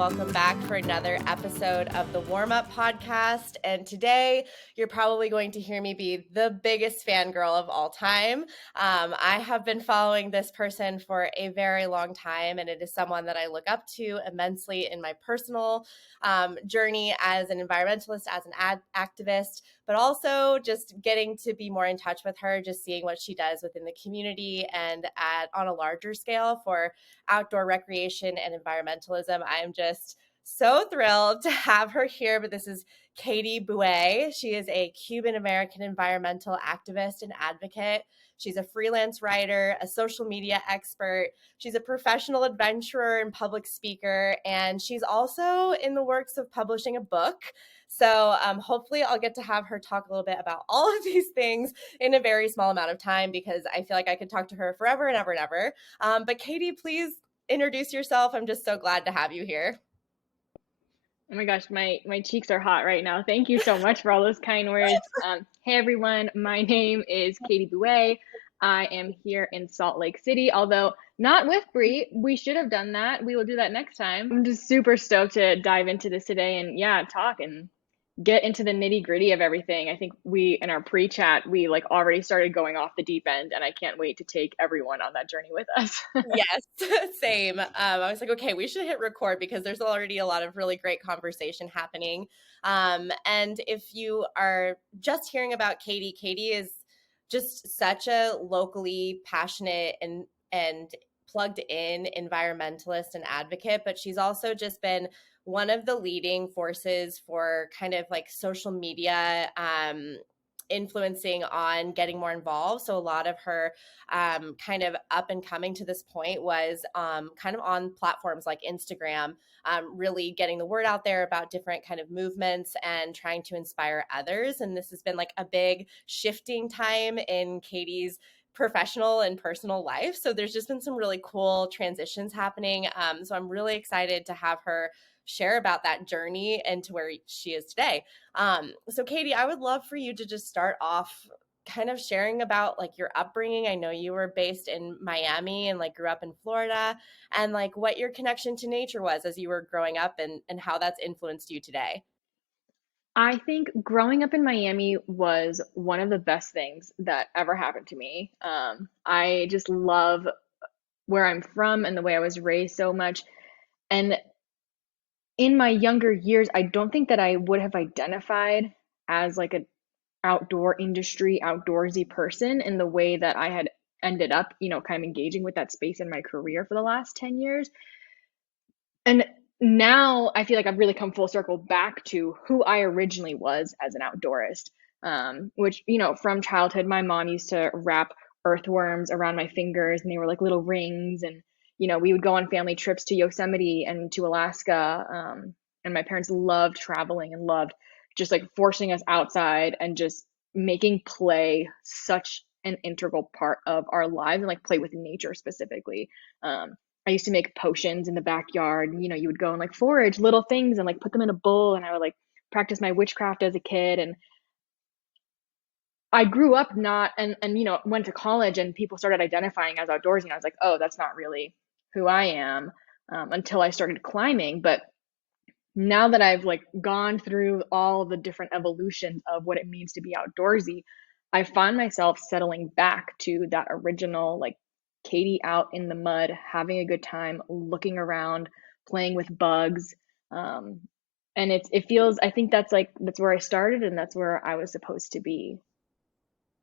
welcome back for another episode of the Warm Up Podcast. And today you're probably going to hear me be the biggest fangirl of all time. I have been following this person for a very long time, and it is someone that I look up to immensely in my personal journey as an environmentalist, as an activist, but also just getting to be more in touch with her, just seeing what she does within the community and on a larger scale for outdoor recreation and environmentalism. I'm just so thrilled to have her here, but this is Katie Boue. She is a Cuban-American environmental activist and advocate. She's a freelance writer, a social media expert. She's a professional adventurer and public speaker, and she's also in the works of publishing a book. So hopefully I'll get to have her talk a little bit about all of these things in a very small amount of time, because I feel like I could talk to her forever and ever and ever. But Katie, please introduce yourself. I'm just so glad to have you here. Oh my gosh, my cheeks are hot right now. Thank you so much for all those kind words. Hey everyone, my name is Katie Boue. I am here in Salt Lake City, although not with Bree. We should have done that. We will do that next time. I'm just super stoked to dive into this today and talk and get into the nitty-gritty of everything. I think we, in our pre-chat, we already started going off the deep end, and I can't wait to take everyone on that journey with us. Yes, same. I was like, okay, we should hit record because there's already a lot of really great conversation happening. And if you are just hearing about Katie, Katie is just such a locally passionate and plugged in environmentalist and advocate, but she's also just been one of the leading forces for kind of like social media influencing on getting more involved. So a lot of her kind of up and coming to this point was kind of on platforms like Instagram, really getting the word out there about different kind of movements and trying to inspire others. And this has been like a big shifting time in Katie's professional and personal life. So there's just been some really cool transitions happening. So I'm really excited to have her share about that journey and to where she is today. So Katie, I would love for you to just start off kind of sharing about like your upbringing. I know you were based in Miami and like grew up in Florida, and like what your connection to nature was as you were growing up and how that's influenced you today. I think growing up in Miami was one of the best things that ever happened to me. I just love where I'm from and the way I was raised so much. And in my younger years, I don't think that I would have identified as like an outdoor industry, outdoorsy person in the way that I had ended up, kind of engaging with that space in my career for the last 10 years. And now I feel like I've really come full circle back to who I originally was as an outdoorist, which, from childhood, my mom used to wrap earthworms around my fingers and they were like little rings. And, we would go on family trips to Yosemite and to Alaska. And my parents loved traveling and loved just like forcing us outside and just making play such an integral part of our lives and like play with nature specifically. I used to make potions in the backyard. You would go and like forage little things and like put them in a bowl, and I would like practice my witchcraft as a kid. And I grew up not and went to college and people started identifying as outdoorsy, and I was like, oh, that's not really who I am, until I started climbing. But now that I've like gone through all the different evolutions of what it means to be outdoorsy, I find myself settling back to that original like Katie out in the mud, having a good time, looking around, playing with bugs. And it feels, I think that's where I started and that's where I was supposed to be.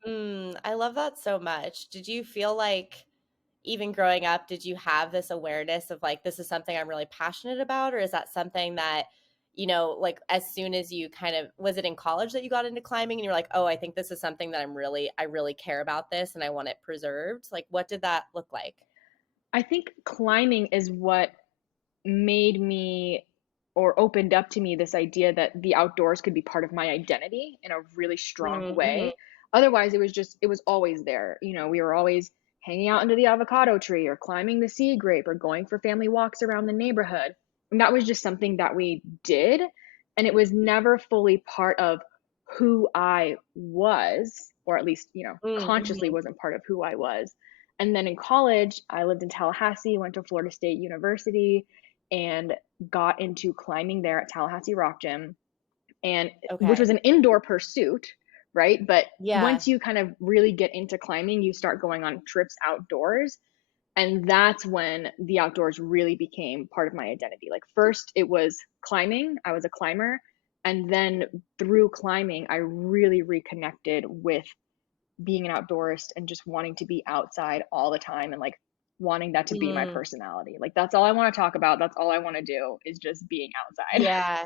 I love that so much. Did you feel like even growing up, did you have this awareness of like, this is something I'm really passionate about? Or is that something that, like as soon as you kind of, was it in college that you got into climbing and you're like, oh, I think this is something that I really care about this and I want it preserved? Like, what did that look like? I think climbing is what made me or opened up to me this idea that the outdoors could be part of my identity in a really strong Mm-hmm. way. Otherwise, it was always there. We were always hanging out under the avocado tree or climbing the sea grape or going for family walks around the neighborhood. And that was just something that we did. And it was never fully part of who I was, or at least, consciously Mm-hmm. wasn't part of who I was. And then in college, I lived in Tallahassee, went to Florida State University, and got into climbing there at Tallahassee Rock Gym, and which was Okay. an indoor pursuit, right? But Yeah. once you kind of really get into climbing, you start going on trips outdoors. And that's when the outdoors really became part of my identity. Like, first, it was climbing, I was a climber. And then through climbing, I really reconnected with being an outdoorist and just wanting to be outside all the time and like wanting that to be my Mm, personality. Like, that's all I want to talk about. That's all I want to do is just being outside. yeah.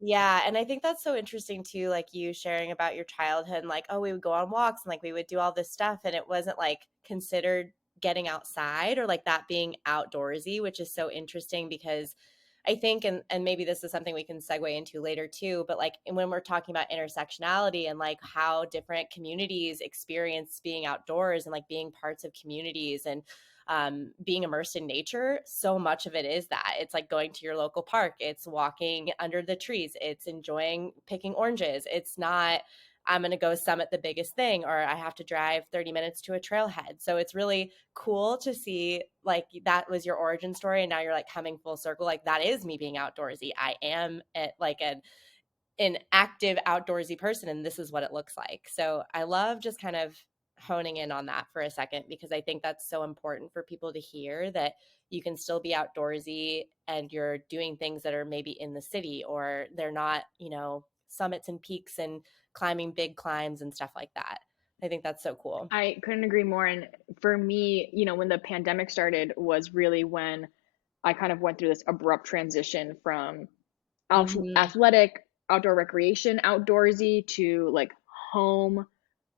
Yeah, and I think that's so interesting too, like you sharing about your childhood and like, oh, we would go on walks and like we would do all this stuff and it wasn't like considered getting outside or like that being outdoorsy, which is so interesting because I think and maybe this is something we can segue into later too, but like when we're talking about intersectionality and like how different communities experience being outdoors and like being parts of communities and being immersed in nature, so much of it is that it's like going to your local park, it's walking under the trees, it's enjoying picking oranges. It's not, I'm going to go summit the biggest thing or I have to drive 30 minutes to a trailhead. So it's really cool to see like that was your origin story. And now you're like coming full circle. Like that is me being outdoorsy. I am at like an active outdoorsy person and this is what it looks like. So I love just kind of honing in on that for a second because I think that's so important for people to hear that you can still be outdoorsy and you're doing things that are maybe in the city or they're not, summits and peaks and climbing big climbs and stuff like that. I think that's so cool. I couldn't agree more. And for me, when the pandemic started was really when I kind of went through this abrupt transition from Mhm. athletic, outdoor recreation, outdoorsy to like home,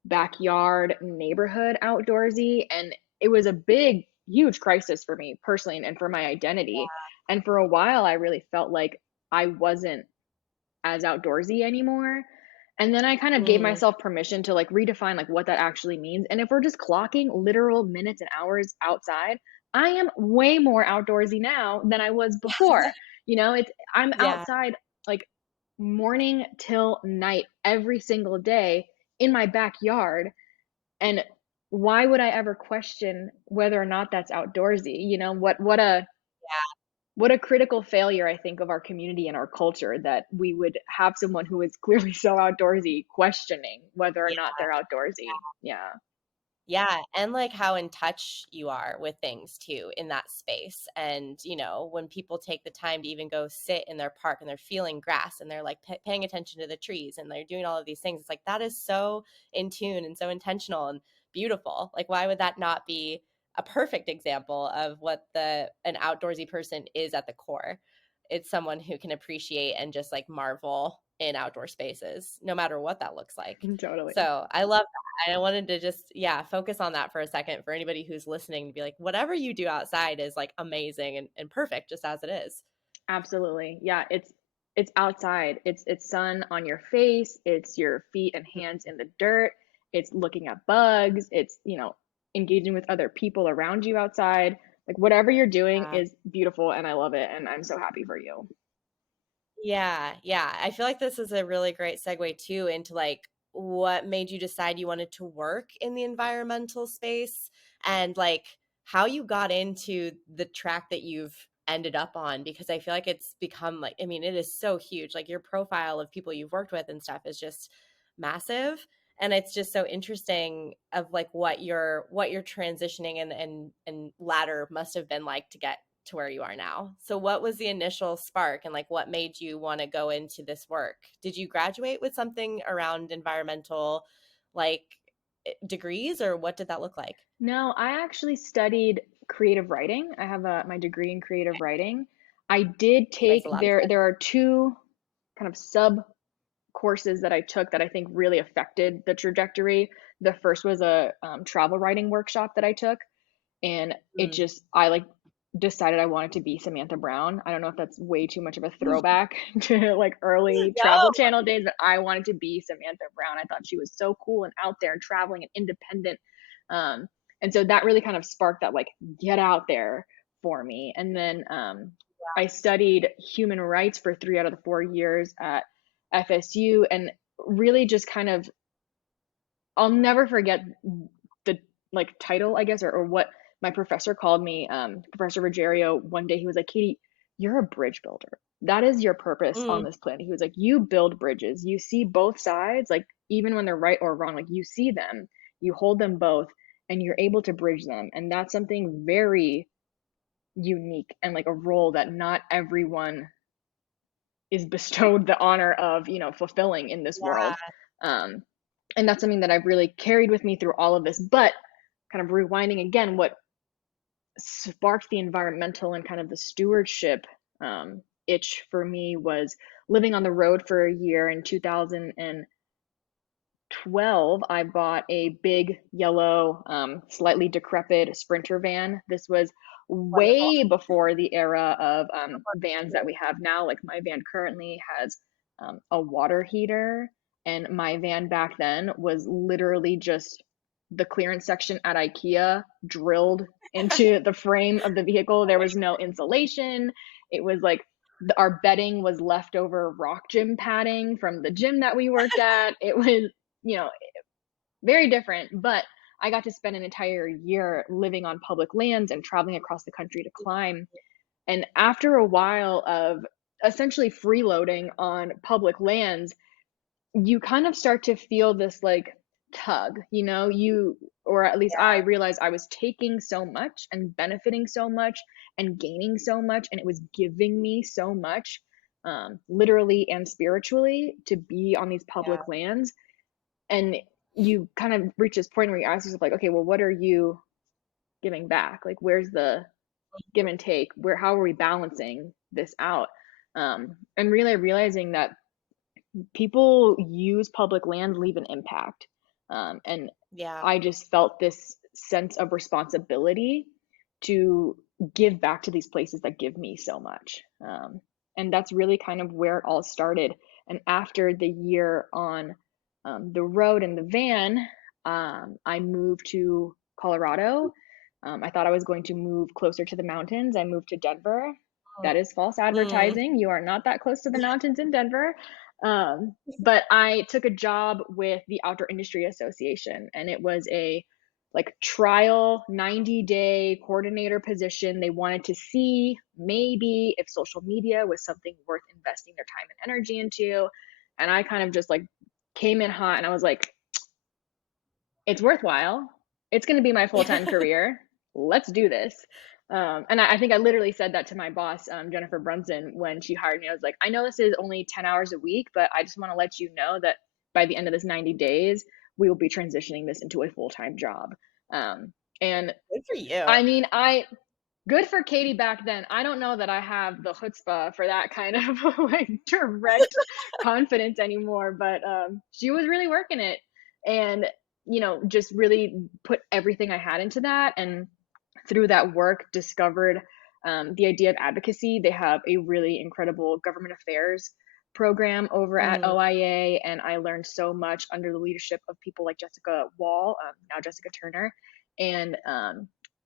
backyard, neighborhood outdoorsy. And it was a big, huge crisis for me personally and for my identity. And for a while, I really felt like I wasn't as outdoorsy anymore. And then I kind of gave Mm. myself permission to like redefine like what that actually means. And if we're just clocking literal minutes and hours outside, I am way more outdoorsy now than I was before. It's I'm Yeah. outside like morning till night every single day in my backyard. And why would I ever question whether or not that's outdoorsy? What a critical failure, I think, of our community and our culture that we would have someone who is clearly so outdoorsy questioning whether or Yeah. not they're outdoorsy. Yeah, Yeah, and like how in touch you are with things too in that space. And, when people take the time to even go sit in their park and they're feeling grass and they're like paying attention to the trees and they're doing all of these things, it's like that is so in tune and so intentional and beautiful. Like, why would that not be a perfect example of what an outdoorsy person is at the core? It's someone who can appreciate and just like marvel in outdoor spaces, no matter what that looks like. totally. So I love I wanted to just, yeah, focus on that for a second for anybody who's listening to be like, whatever you do outside is like amazing and perfect just as it is. Absolutely. Yeah, it's outside. It's sun on your face, it's your feet and hands in the dirt, it's looking at bugs, it's engaging with other people around you outside. Like whatever you're doing Yeah. is beautiful and I love it and I'm so happy for you. Yeah, yeah. I feel like this is a really great segue too into like what made you decide you wanted to work in the environmental space and like how you got into the track that you've ended up on because I feel like it's become like I mean it is so huge. Like your profile of people you've worked with and stuff is just massive and it's just so interesting of like what you're transitioning and ladder must have been like to get to where you are now. So what was the initial spark and like what made you want to go into this work? Did you graduate with something around environmental like degrees or what did that look like? No, I actually studied creative writing. I have my degree in creative writing. I did That makes take a lot of there sense. there are two kind of sub courses that I took that I think really affected the trajectory. The first was a travel writing workshop that I took, and it Mm. just I like decided I wanted to be Samantha Brown. I don't know if that's way too much of a throwback to like early No. Travel Channel days, but I wanted to be Samantha Brown. I thought she was so cool and out there and traveling and independent. Um, and so that really kind of sparked that like get out there for me. And then I studied human rights for 3 out of the 4 years at FSU and really just kind of I'll never forget the like title, I guess, or what my professor called me. Professor Ruggiero. One day he was like, "Katie, you're a bridge builder. That is your purpose on Mm, this planet. He was like, you build bridges. You see both sides, like even when they're right or wrong, like you see them, you hold them both, and you're able to bridge them. And that's something very unique and like a role that not everyone is bestowed the honor of, fulfilling in this world. yeah. Um, and that's something that I've really carried with me through all of this. But kind of rewinding again, what sparked the environmental and kind of the stewardship itch for me was living on the road for a year in 2012. I bought a big yellow, slightly decrepit Sprinter van. This was Wonderful. way before the era of vans that we have now. Like my van currently has a water heater, and my van back then was literally just the clearance section at IKEA drilled into the frame of the vehicle. There was no insulation. It was like our bedding was leftover rock gym padding from the gym that we worked at. It was, you know, very different, but I got to spend an entire year living on public lands and traveling across the country to climb. And after a while of essentially freeloading on public lands, you kind of start to feel this like tug, or at least I realized I was taking so much and benefiting so much and gaining so much, and it was giving me so much, literally and spiritually, to be on these Yeah. public lands. And you kind of reach this point where you ask yourself, like, okay, well, what are you giving back? Like, where's the give and take? How are we balancing this out? And really realizing that people use public land, leave an impact. And Yeah. I just felt this sense of responsibility to give back to these places that give me so much. And that's really kind of where it all started. And after the year on the road in the van, I moved to Colorado. I thought I was going to move closer to the mountains. I moved to Denver. That is false Mm. advertising. You are not that close to the mountains in Denver. But I took a job with the Outdoor Industry Association, and it was a like trial 90-day coordinator position. They wanted to see maybe if social media was something worth investing their time and energy into. And I kind of just like came in hot, and I was like, it's worthwhile. It's going to be my full time career. Let's do this. And I think I literally said that to my boss, Jennifer Brunson, when she hired me. I was like, I know this is only 10 hours a week, but I just want to let you know that by the end of this 90 days, we will be transitioning this into a full time job. And Good for you. I mean, good for Katie back then. I don't know that I have the chutzpah for that kind of like direct confidence anymore, but she was really working it, and just really put everything I had into that, and through that work discovered the idea of advocacy. They have a really incredible government affairs program over at Mm. OIA, and I learned so much under the leadership of people like Jessica Wall, now Jessica Turner, and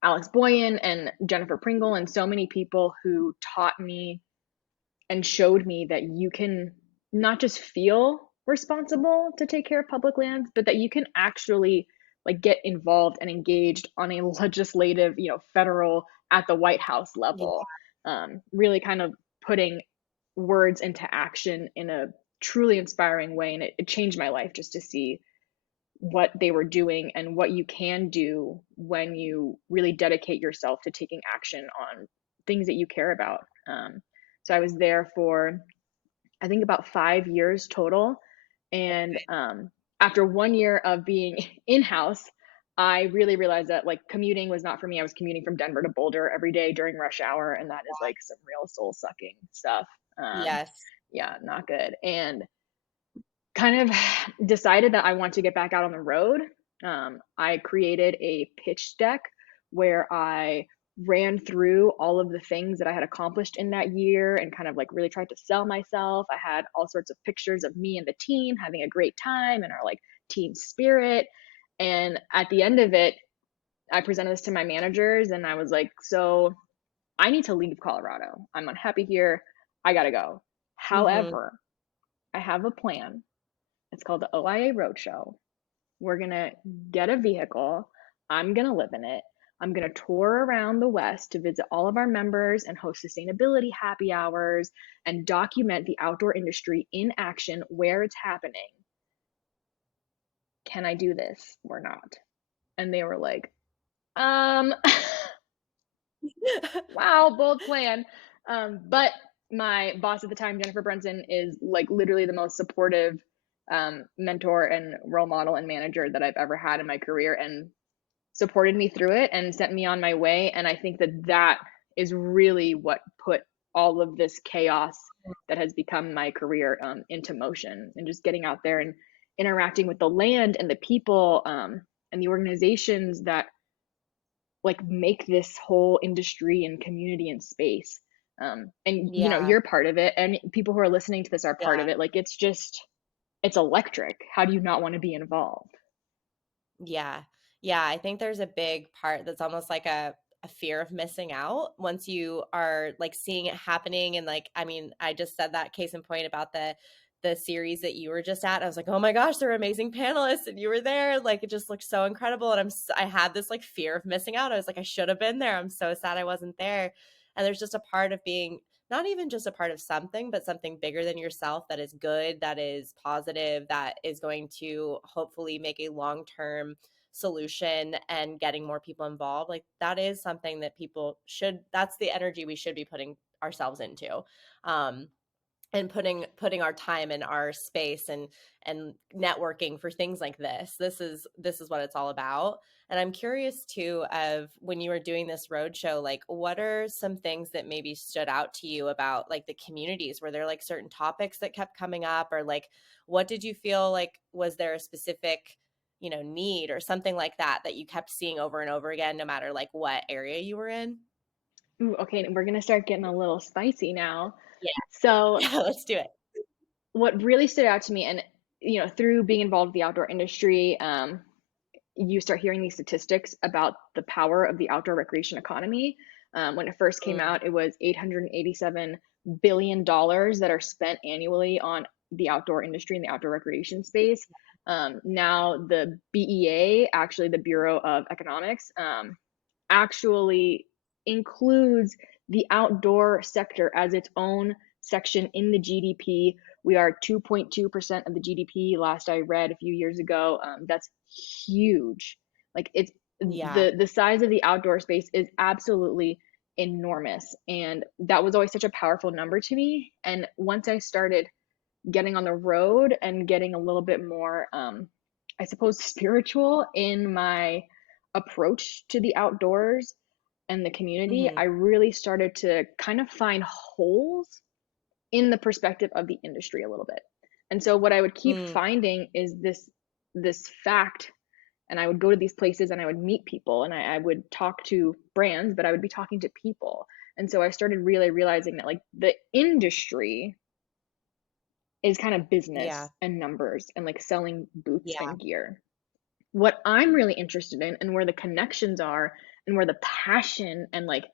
Alex Boyan and Jennifer Pringle, and so many people who taught me and showed me that you can not just feel responsible to take care of public lands, but that you can actually like get involved and engaged on a legislative, federal, at the White House Yeah. level. Really kind of putting words into action in a truly inspiring way. And it changed my life just to see what they were doing and what you can do when you really dedicate yourself to taking action on things that you care about. So I was there for, I think, about 5 years total. And after 1 year of being in house, I really realized that like commuting was not for me. I was commuting from Denver to Boulder every day during rush hour, and that is like some real soul sucking stuff. Yes. Yeah, not good. And kind of decided that I want to get back out on the road. I created a pitch deck where I ran through all of the things that I had accomplished in that year and kind of like really tried to sell myself. I had all sorts of pictures of me and the team having a great time and our like team spirit. And at the end of it, I presented this to my managers and I was like, so I need to leave Colorado. I'm unhappy here. I got to go. Mhm. However, I have a plan. It's called the OIA Roadshow. We're going to get a vehicle. I'm going to live in it. I'm going to tour around the West to visit all of our members and host sustainability happy hours and document the outdoor industry in action where it's happening. Can I do this or not? And they were like, um, wow, bold plan. But my boss at the time, Jennifer Brunson, is like literally the most supportive mentor and role model and manager that I've ever had in my career, and supported me through it and sent me on my way. And I think that that is really what put all of this chaos that has become my career into motion, and just getting out there and interacting with the land and the people and the organizations that like make this whole industry and community and space. And you know, Yeah. you're part of it, and people who are listening to this are part Yeah. of it. Like it's just, it's electric. How do you not want to be involved? Yeah. Yeah. I think there's a big part that's almost like a fear of missing out once you are like seeing it happening. And like, I mean, I just said that case in point about the series that you were just at. I was like, oh my gosh, they're amazing panelists and you were there. Like it just looked so incredible. And I had this like fear of missing out. I was like, I should have been there. I'm so sad I wasn't there. And there's just a part of being not even just a part of something, but something bigger than yourself that is good, that is positive, that is going to hopefully make a long term solution and getting more people involved. Like that is something that people should, that's the energy we should be putting ourselves into. Um, and putting our time in our space and networking for things like this is what it's all about. And I'm curious too of when you were doing this roadshow, like what are some things that maybe stood out to you about like the communities? Were there like certain topics that kept coming up, or like what did you feel like, was there a specific need or something like that that you kept seeing over and over again, no matter like what area you were in? Ooh, okay, we're gonna start getting a little spicy now. Yeah. So Yeah, let's do it. what really stood out to me, and you know, through being involved with the outdoor industry, you start hearing these statistics about the power of the outdoor recreation economy. When it first came Mm, out, it was $887 billion that are spent annually on the outdoor industry and the outdoor recreation space. Now, the BEA, actually the Bureau of Economics, actually includes the outdoor sector as its own section in the GDP. We are 2.2% of the GDP last I read a few years ago. That's huge. Like it's yeah. the size of the outdoor space is absolutely enormous, and that was always such a powerful number to me. And once I started getting on the road and getting a little bit more I suppose spiritual in my approach to the outdoors and the community, Hmm. I really started to kind of find holes in the perspective of the industry a little bit. And so what I would keep Mm, finding is this fact, and I would go to these places and I would meet people, and I would talk to brands, but I would be talking to people. And so I started really realizing that like the industry is kind of yeah. business and numbers and like selling boots Yeah. and gear. What I'm really interested in, and where the connections are, and where the passion and like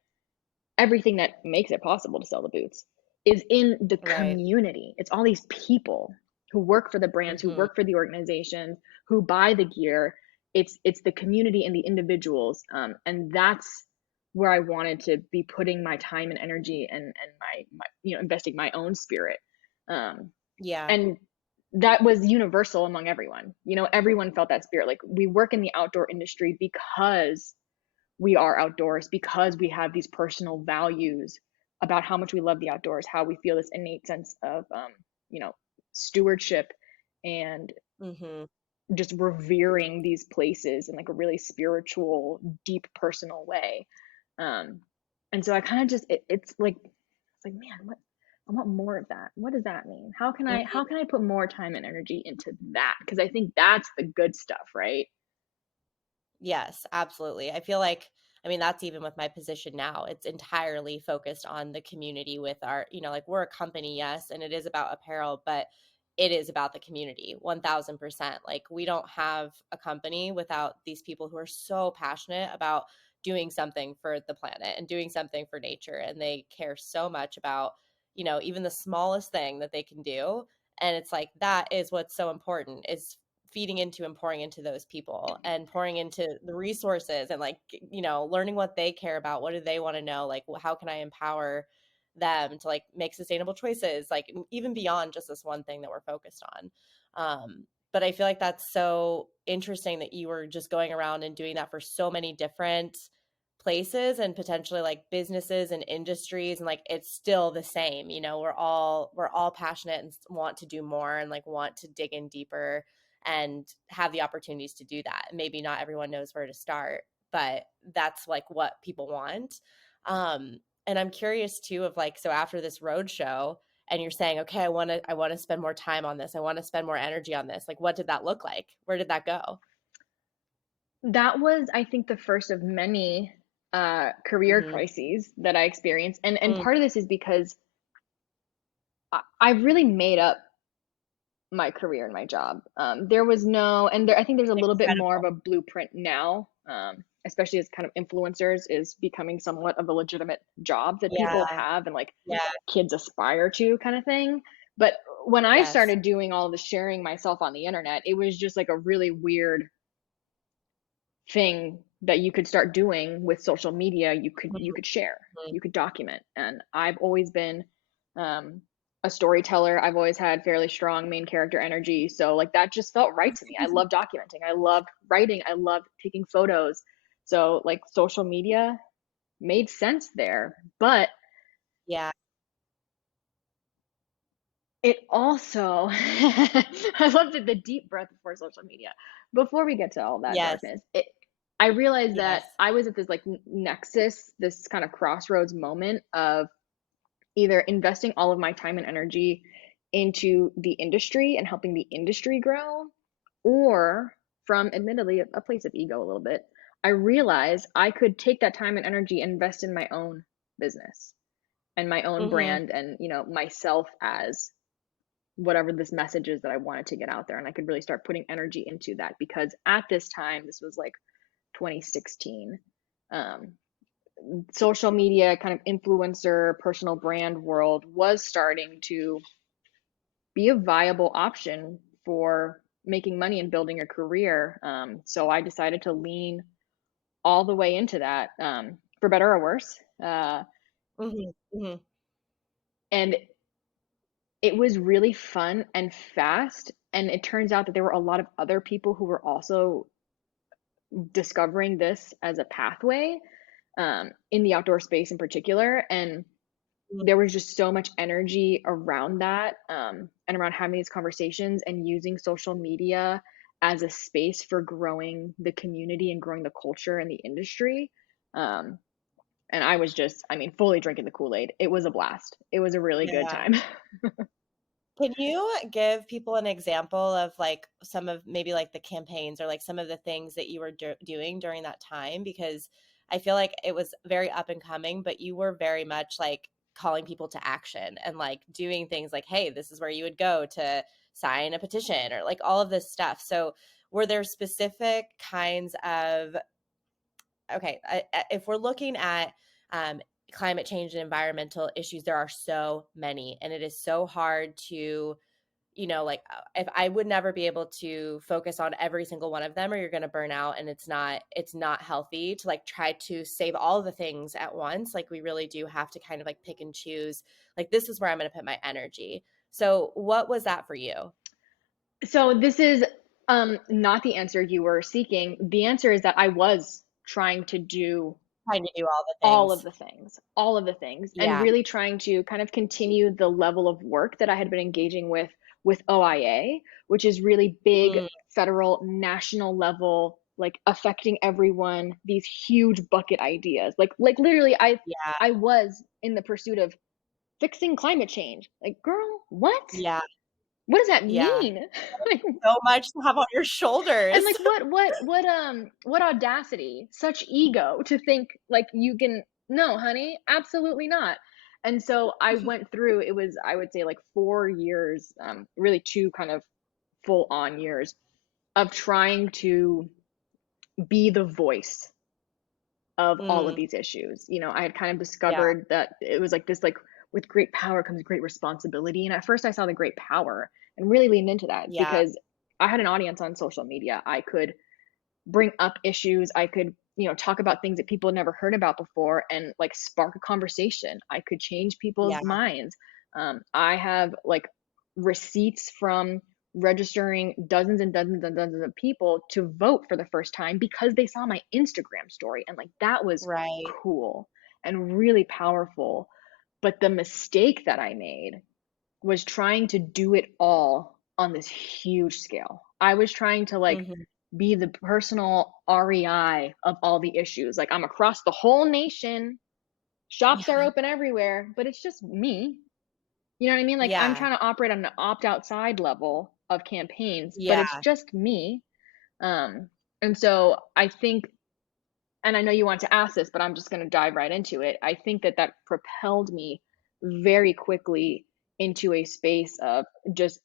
everything that makes it possible to sell the boots is in the Right. community. It's all these people who work for the brands, who Hmm. work for the organizations, who buy the gear. It's the community and the individuals, and that's where I wanted to be putting my time and energy and my you know, investing my own spirit. Um, Yeah. and that was universal among everyone. You know, everyone felt that spirit. Like we work in the outdoor industry because we are outdoors, because we have these personal values about how much we love the outdoors, how we feel this innate sense of you know, stewardship and Hmm. just revering these places in like a really spiritual, deep personal way. um and so I kind of just it's like, man, what, I want more of that. What does that mean? How can I put more time and energy into that? Because I think that's the good stuff, right? Yes, absolutely. I feel like, I mean, that's even with my position now. It's entirely focused on the community with our, like we're a company, yes, and it is about apparel, but it is about the community, 1000%. Like we don't have a company without these people who are so passionate about doing something for the planet and doing something for nature. And they care so much about, even the smallest thing that they can do. And it's like, that is what's so important is feeding into and pouring into those people and pouring into the resources and like, learning what they care about. What do they want to know? Like, how can I empower them to like make sustainable choices, like even beyond just this one thing that we're focused on. But I feel like that's so interesting that you were just going around and doing that for so many different places and potentially like businesses and industries, and like it's still the same. We're all passionate and want to do more and like want to dig in deeper and have the opportunities to do that. Maybe not everyone knows where to start, but that's like what people want. And I'm curious too of like, so after this road show and you're saying, okay, I want to spend more time on this, I want to spend more energy on this, like what did that look like? Where did that go? That was, I think, the first of many career Mm-hmm. crises that I experienced. And part of this is because I really made up my career and my job. There was no, and there, I think there's a little bit more of Incredible. a blueprint now, especially as kind of influencers is becoming somewhat of a legitimate job that people Yeah. have and like Yeah. kids aspire to kind of thing. But when I Yes. started doing all the sharing myself on the internet, it was just like a really weird thing that you could start doing with social media. You could share, Mhm. you could document. And I've always been um a storyteller. I've always had fairly strong main character energy, so like that just felt right to me. I love documenting, I loved writing, I loved taking photos. So like social media made sense there. But Yeah. it also I loved it, the deep breath before social media. Before we get to all that Yes. darkness, I realized that Yes. I was at this like nexus, this kind of crossroads moment of either investing all of my time and energy into the industry and helping the industry grow, or from admittedly a place of ego a little bit, I realized I could take that time and energy and invest in my own business and my own Mm-hmm. brand and, myself as whatever this message is that I wanted to get out there. And I could really start putting energy into that because at this time, this was like 2016, um, social media kind of influencer, personal brand world was starting to be a viable option for making money and building a career. So I decided to lean all the way into that, for better or worse. Mm-hmm. Mm-hmm. And it was really fun and fast. And it turns out that there were a lot of other people who were also discovering this as a pathway, in the outdoor space in particular. And there was just so much energy around that, and around having these conversations and using social media as a space for growing the community and growing the culture and the industry. Um, and I was just, I mean, fully drinking the Kool-Aid. It was a blast. It was a really good Yeah. time. Can you give people an example of like some of maybe like the campaigns or like some of the things that you were doing during that time? Because I feel like it was very up and coming, but you were very much like calling people to action and like doing things like, hey, this is where you would go to sign a petition or like all of this stuff. So were there specific kinds of, okay, if we're looking at um, climate change and environmental issues, there are so many, and it is so hard to, like if I would never be able to focus on every single one of them, or you're going to burn out, and it's not healthy to like try to save all the things at once. Like we really do have to kind of like pick and choose. Like this is where I'm going to put my energy. So what was that for you? So this is not the answer you were seeking. The answer is that I was trying to do Trying to do all the all of things. the things, all of the things, and Yeah. really trying to kind of continue the level of work that I had been engaging with OIA, which is really big Mm, federal national level, like affecting everyone, these huge bucket ideas. Like literally yeah. I was in the pursuit of fixing climate change. Like, girl, what? Yeah. What does that Yeah. mean? Like, So much to have on your and shoulders. like what audacity, such ego to think like you can, no, honey, absolutely not. And so I went through, it was, I would say, like 4 years, really two kind of full on years of trying to be the voice of all of Mm, these issues. I had kind of yeah. discovered that it was like this, like, with great power comes great responsibility. And at first I saw the great power and really leaned into that Yeah. because I had an audience on social media. I could bring up issues. I could, talk about things that people had never heard about before and like spark a conversation. I could change people's Yeah. minds. I have like receipts from registering dozens and dozens and dozens of people to vote for the first time because they saw my Instagram story. And like that was Right. cool and really powerful. But the mistake that I made was trying to do it all on this huge scale. I was trying to like Mhm. be the personal REI of all the issues. Like I'm across the whole nation, shops are Yeah. open everywhere, but it's just me. You know what I mean? Like I'm Yeah. trying to operate on an opt outside level of campaigns, but it's Yeah. just me. Um, and so I think, and I know you want to ask this, but I'm just going to dive right into it. I think that that propelled me very quickly into a space of just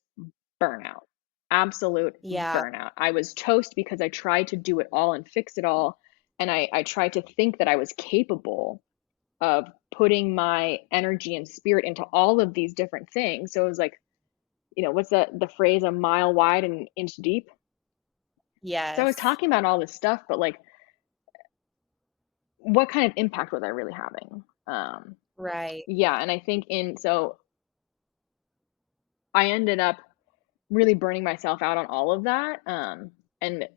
burnout, absolute Yeah. burnout. I was toast because I tried to do it all and fix it all. And I tried to think that I was capable of putting my energy and spirit into all of these different things. So it was like, what's the phrase, a mile wide and an inch deep? So I was Yes. talking about all this stuff, but like, what kind of impact was I really having? Right. Yeah. And I think so I ended up really burning myself out on all of that. And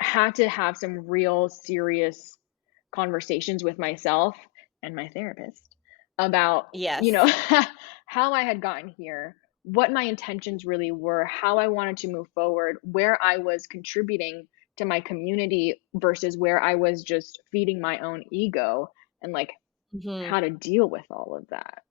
had to have some real serious conversations with myself and my therapist about, Yes. how I had gotten here, what my intentions really were, how I wanted to move forward, where I was contributing to my community versus where I was just feeding my own ego, and like Mhm. how to deal with all of that.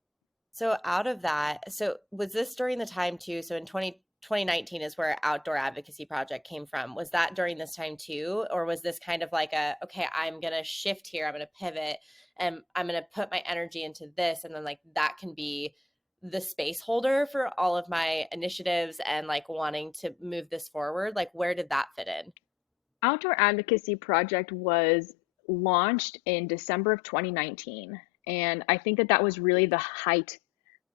So out of that, so was this during the time too? So in 2019 is where Outdoor Advocacy Project came from. Was that during this time too? Or was this kind of like okay, I'm going to shift here, I'm going to pivot and I'm going to put my energy into this. And then like that can be the space holder for all of my initiatives and like wanting to move this forward. Like where did that fit in? Outdoor Advocacy Project was launched in December of 2019. And I think that that was really the height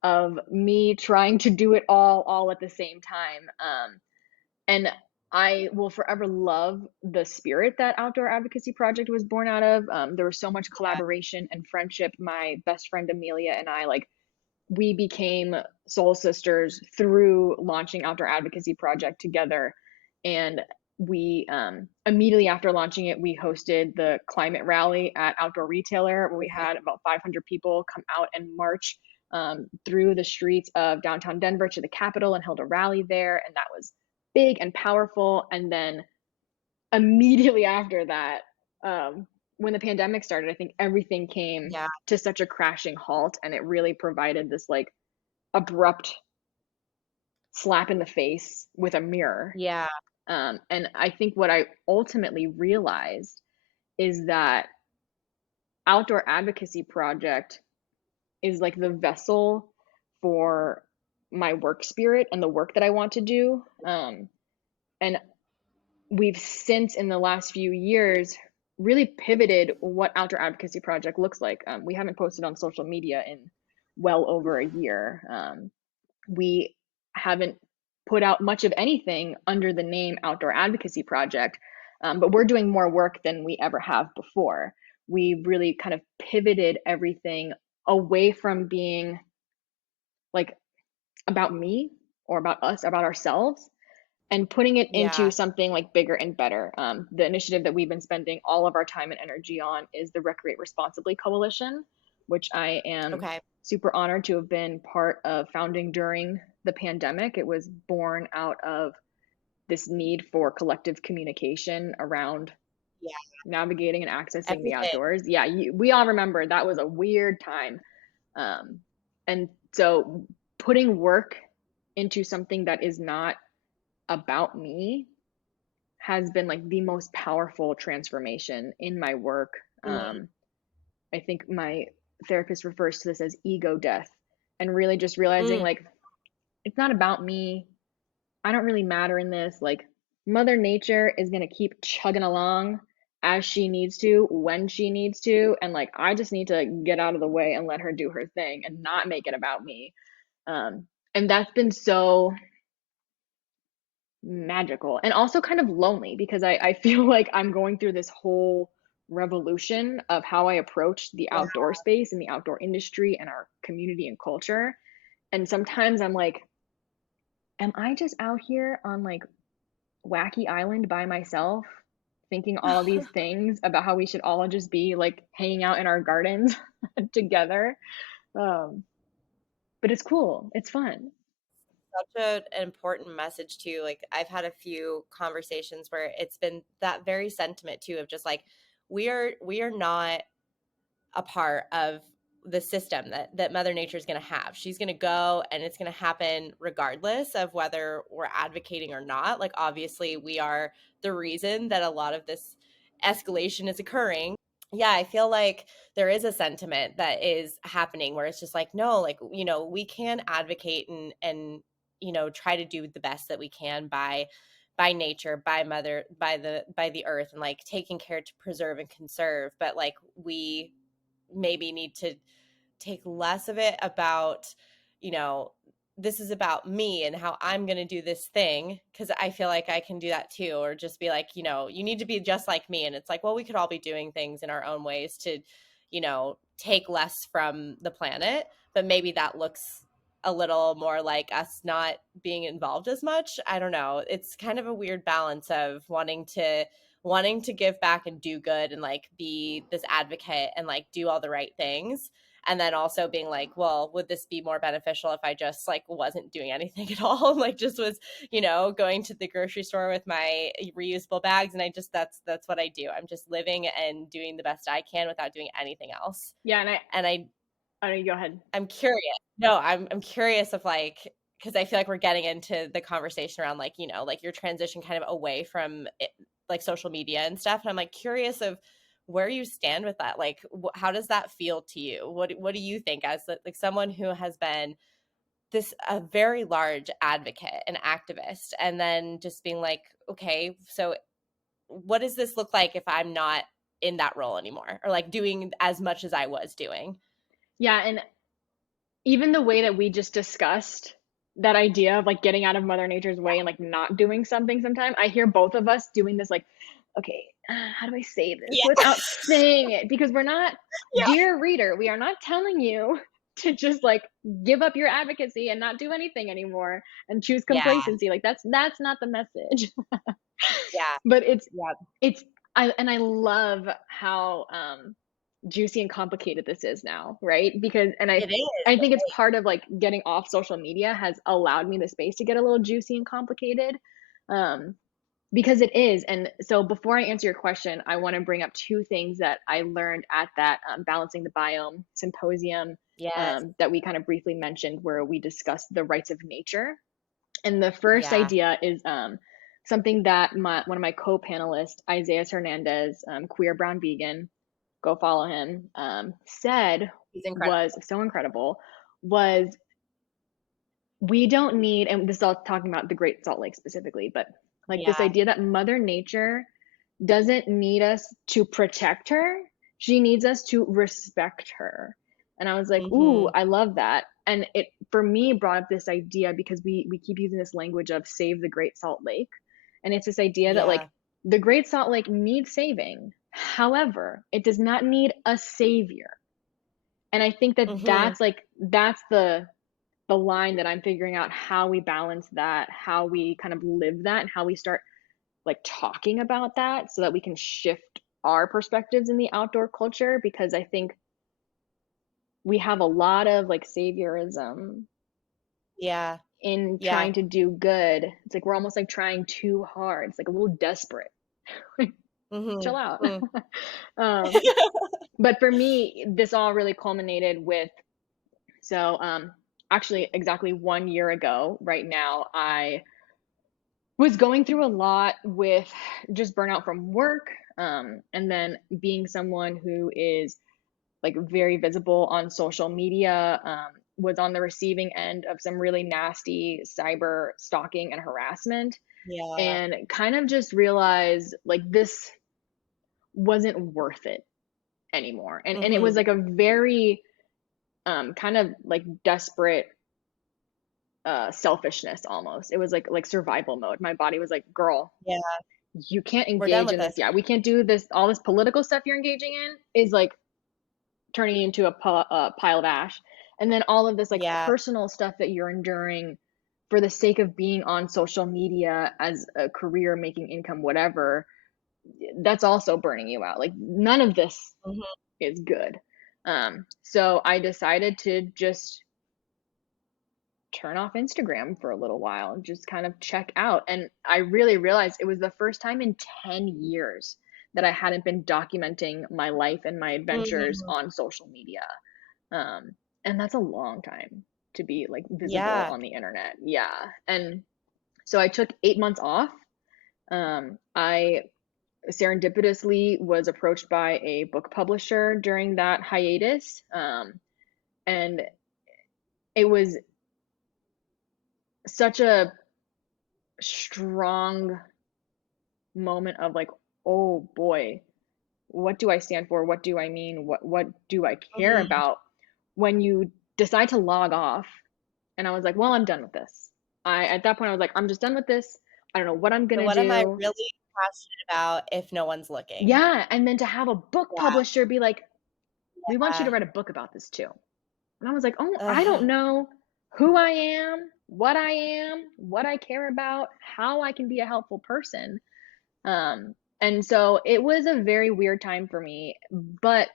of me trying to do it all at the same time. And I will forever love the spirit that Outdoor Advocacy Project was born out of. There was so much Yeah. collaboration and friendship. My best friend Amelia and I, like, we became soul sisters through launching Outdoor Advocacy Project together. And we immediately after launching it, we hosted the climate rally at Outdoor Retailer, where we Mhm. had about 500 people come out and march through the streets of downtown Denver to the Capitol and held a rally there. And that was big and powerful. And then immediately after that, um, when the pandemic started, I think everything came Yeah. to such a crashing halt, and it really provided this like abrupt slap in the face with a mirror. Yeah. And I think what I ultimately realized is that Outdoor Advocacy Project is like the vessel for my work spirit and the work that I want to do. And we've since, in the last few years, really pivoted what Outdoor Advocacy Project looks like. We haven't posted on social media in well over a year. We haven't put out much of anything under the name Outdoor Advocacy Project, but we're doing more work than we ever have before. We really kind of pivoted everything away from being like about me or about us, about ourselves, and putting it into Yeah. something like bigger and better. The initiative that we've been spending all of our time and energy on is the Recreate Responsibly Coalition, which I am Okay. super honored to have been part of founding during the pandemic. It was born out of this need for collective communication around Yeah. navigating and accessing the Everything. outdoors. Yeah, we all remember that was a weird time. Um, and so putting work into something that is not about me has been like the most powerful transformation in my work. Mm, I think my therapist refers to this as ego death, and really just realizing mm, like it's not about me. I don't really matter in this. Like, Mother Nature is going to keep chugging along as she needs to, when she needs to. And like, I just need to get out of the way and let her do her thing and not make it about me. And that's been so magical and also kind of lonely because I feel like I'm going through this whole revolution of how I approach the Yeah. outdoor space and the outdoor industry and our community and culture. And sometimes I'm like, am I just out here on like wacky island by myself, thinking all these things about how we should all just be like hanging out in our gardens together? Um, but it's cool. It's fun. Such an important message too. Like I've had a few conversations where it's been that very sentiment too of just like we are not a part of the system that Mother Nature is going to have. She's going to go and it's going to happen regardless of whether we're advocating or not. Like obviously we are the reason that a lot of this escalation is occurring. Yeah, I feel like there is a sentiment that is happening where it's just like, no, like, we can advocate and try to do the best that we can by nature, by the earth, and like taking care to preserve and conserve. But like we maybe need to take less of it about, you know, this is about me and how I'm going to do this thing because I feel like I can do that too. Or just be like, you need to be just like me. And it's like, well, we could all be doing things in our own ways to, take less from the planet. But maybe that looks a little more like us not being involved as much. I don't know. It's kind of a weird balance of wanting to give back and do good and like be this advocate and like do all the right things, and then also being like, well, would this be more beneficial if I just like wasn't doing anything at all? Like just was, going to the grocery store with my reusable bags, and I just that's what I do. I'm just living and doing the best I can without doing anything else. Yeah, and And I know, go ahead. I'm curious. No, I'm curious of like, because I feel like we're getting into the conversation around like, like your transition kind of away from it, like social media and stuff. And I'm like curious of where you stand with that. Like, how does that feel to you? What do you think as like someone who has been this a very large advocate and activist, and then just being like, okay, so what does this look like if I'm not in that role anymore, or like doing as much as I was doing? Yeah, and even the way that we just discussed that idea of like getting out of Mother Nature's way and like not doing something sometime, I hear both of us doing this like, okay, how do I say this Yeah. without saying it? Because we're not, Yeah. dear reader, we are not telling you to just like give up your advocacy and not do anything anymore and choose Yeah. complacency. Like that's not the message. Yeah. But Yeah. it's I love how juicy and complicated this is now, right? Because and It is. I think it's part of like getting off social media has allowed me the space to get a little juicy and complicated. Um, because it is. And so before I answer your question, I want to bring up two things that I learned at that Balancing the Biome symposium Yes. that we kind of briefly mentioned, where we discussed the rights of nature. And the first Yeah. idea is something that one of my co-panelists, Isaiah Hernandez, queer brown vegan, go follow him, said He's incredible. was so incredible was we don't need, and this is all talking about the Great Salt Lake specifically, but like this Yeah. idea that Mother Nature doesn't need us to protect her, she needs us to respect her. And I was like, ooh, Mhm. I love that. And it for me brought up this idea because we keep using this language of save the Great Salt Lake. And it's this idea that like Yeah. the Great Salt Lake needs saving. However, it does not need a savior. And I think that Mhm. that's the line that I'm figuring out how we balance that, how we kind of live that, and how we start like talking about that so that we can shift our perspectives in the outdoor culture. Because I think we have a lot of like saviorism Yeah. in Yeah. trying to do good. It's like we're almost like trying too hard. It's like a little desperate. Chill Mhm. out. Mm. um, but for me, this all really culminated with so actually exactly 1 year ago, right now, I was going through a lot with just burnout from work, and then being someone who is like very visible on social media, was on the receiving end of some really nasty cyber stalking and harassment, Yeah. and kind of just realized like this wasn't worth it anymore. And it was Mhm. like a very kind of like desperate selfishness almost. It was like survival mode. My body was like, girl, Yeah. you can't We're done engage with in this. this. Yeah, we can't do this. All this political stuff you're engaging in is like turning into a pile of ash. And then all of this like Yeah. personal stuff that you're enduring for the sake of being on social media as a career, making income, whatever, that's also burning you out. Like none of this Mhm. is good. So I decided to just turn off Instagram for a little while and just kind of check out. And I really realized it was the first time in 10 years that I hadn't been documenting my life and my adventures Mhm. on social media. Um, and that's a long time to be like visible Yeah. on the internet. Yeah. And so I took 8 months off. I serendipitously was approached by a book publisher during that hiatus. And it was such a strong moment of like, oh boy, what do I stand for? What do I mean? What do I care Mhm. about? When you decide to log off, and I was like, well, I'm done with this. I At that point I was like, I'm just done with this. I don't know what I'm So gonna what am I do. really passionate about if no one's looking? Yeah, and then to have a book Yeah. publisher be like, we want you to Yeah. write a book about this too. And I was like, oh, I don't Ugh. know who I am, what I care about, how I can be a helpful person. And so it was a very weird time for me, but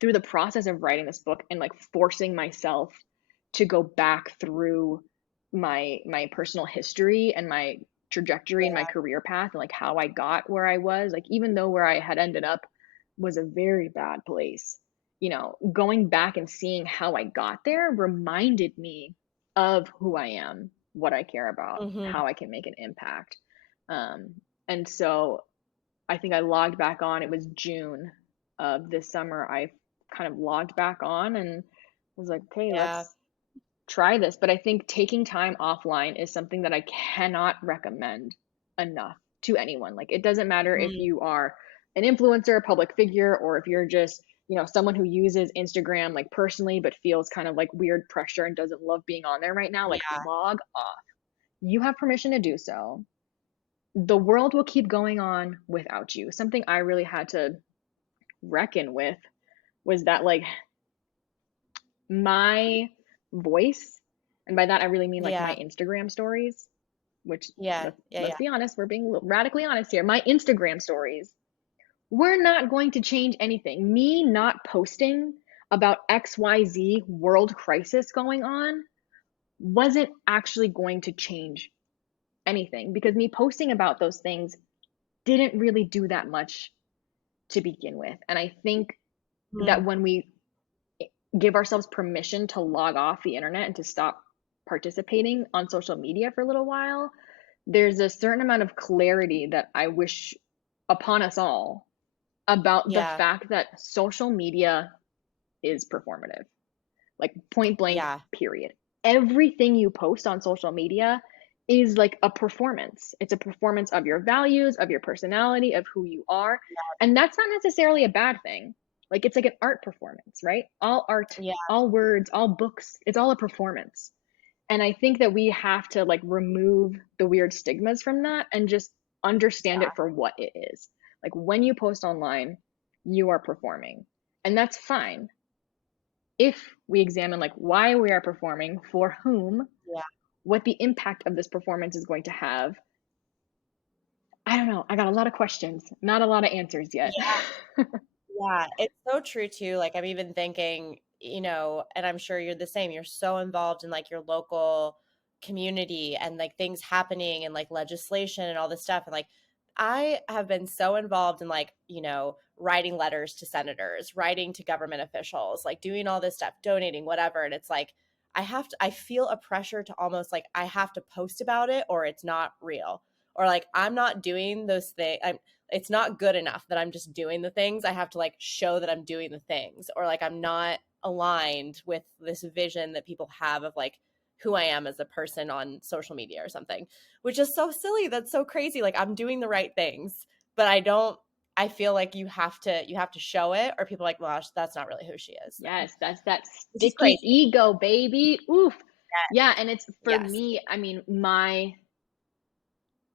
through the process of writing this book and like forcing myself to go back through my personal history and my trajectory and my Yeah. career path and like how I got where I was, like even though where I had ended up was a very bad place, going back and seeing how I got there reminded me of who I am, what I care about, Mhm. how I can make an impact. um, and so I think I logged back on. It was June of this summer. I kind of logged back on and was like, okay, Yeah. let's try this. But I think taking time offline is something that I cannot recommend enough to anyone. Like, it doesn't matter if Mm. you are an influencer, a public figure, or if you're just, someone who uses Instagram like personally, but feels kind of like weird pressure and doesn't love being on there right now. Like, Yeah. log off. You have permission to do so. The world will keep going on without you. Something I really had to reckon with was that like my voice, and by that I really mean like my Yeah. Instagram stories, which Yeah. let's Yeah. be honest, we're being radically honest here. My Instagram stories were not going to change anything. Me not posting about XYZ world crisis going on wasn't actually going to change anything because me posting about those things didn't really do that much to begin with. And I think that Mm. when we give ourselves permission to log off the internet and to stop participating on social media for a little while, there's a certain amount of clarity that I wish upon us all about the Yeah. fact that social media is performative. Like point blank, Yeah. period. Everything you post on social media is like a performance. It's a performance of your values, of your personality, of who you are. And that's not necessarily a bad thing. Like it's like an art performance, right? All art, Yeah. all words, all books, it's all a performance. And I think that we have to like remove the weird stigmas from that and just understand it for what it is. Like when you post online, you are performing. And that's fine if we examine like why we are performing, for whom, Yeah. what the impact of this performance is going to have. I don't know. I got a lot of questions, not a lot of answers yet. Yeah. Yeah, it's so true too. Like I'm even thinking, and I'm sure you're the same. You're so involved in like your local community and like things happening and like legislation and all this stuff. And like I have been so involved in like, writing letters to senators, writing to government officials, like doing all this stuff, donating, whatever. And it's like I feel a pressure to almost like I have to post about it or it's not real. Or like I'm not doing those things. It's not good enough that I'm just doing the things. I have to like show that I'm doing the things or like I'm not aligned with this vision that people have of like who I am as a person on social media or something, which is so silly. That's so crazy. Like I'm doing the right things, but I feel like you have to show it or people are like, well, that's not really who she is then, Yes, that's that which is sticky crazy. ego, baby. Oof. Yeah, and it's for Yes. me, I mean, my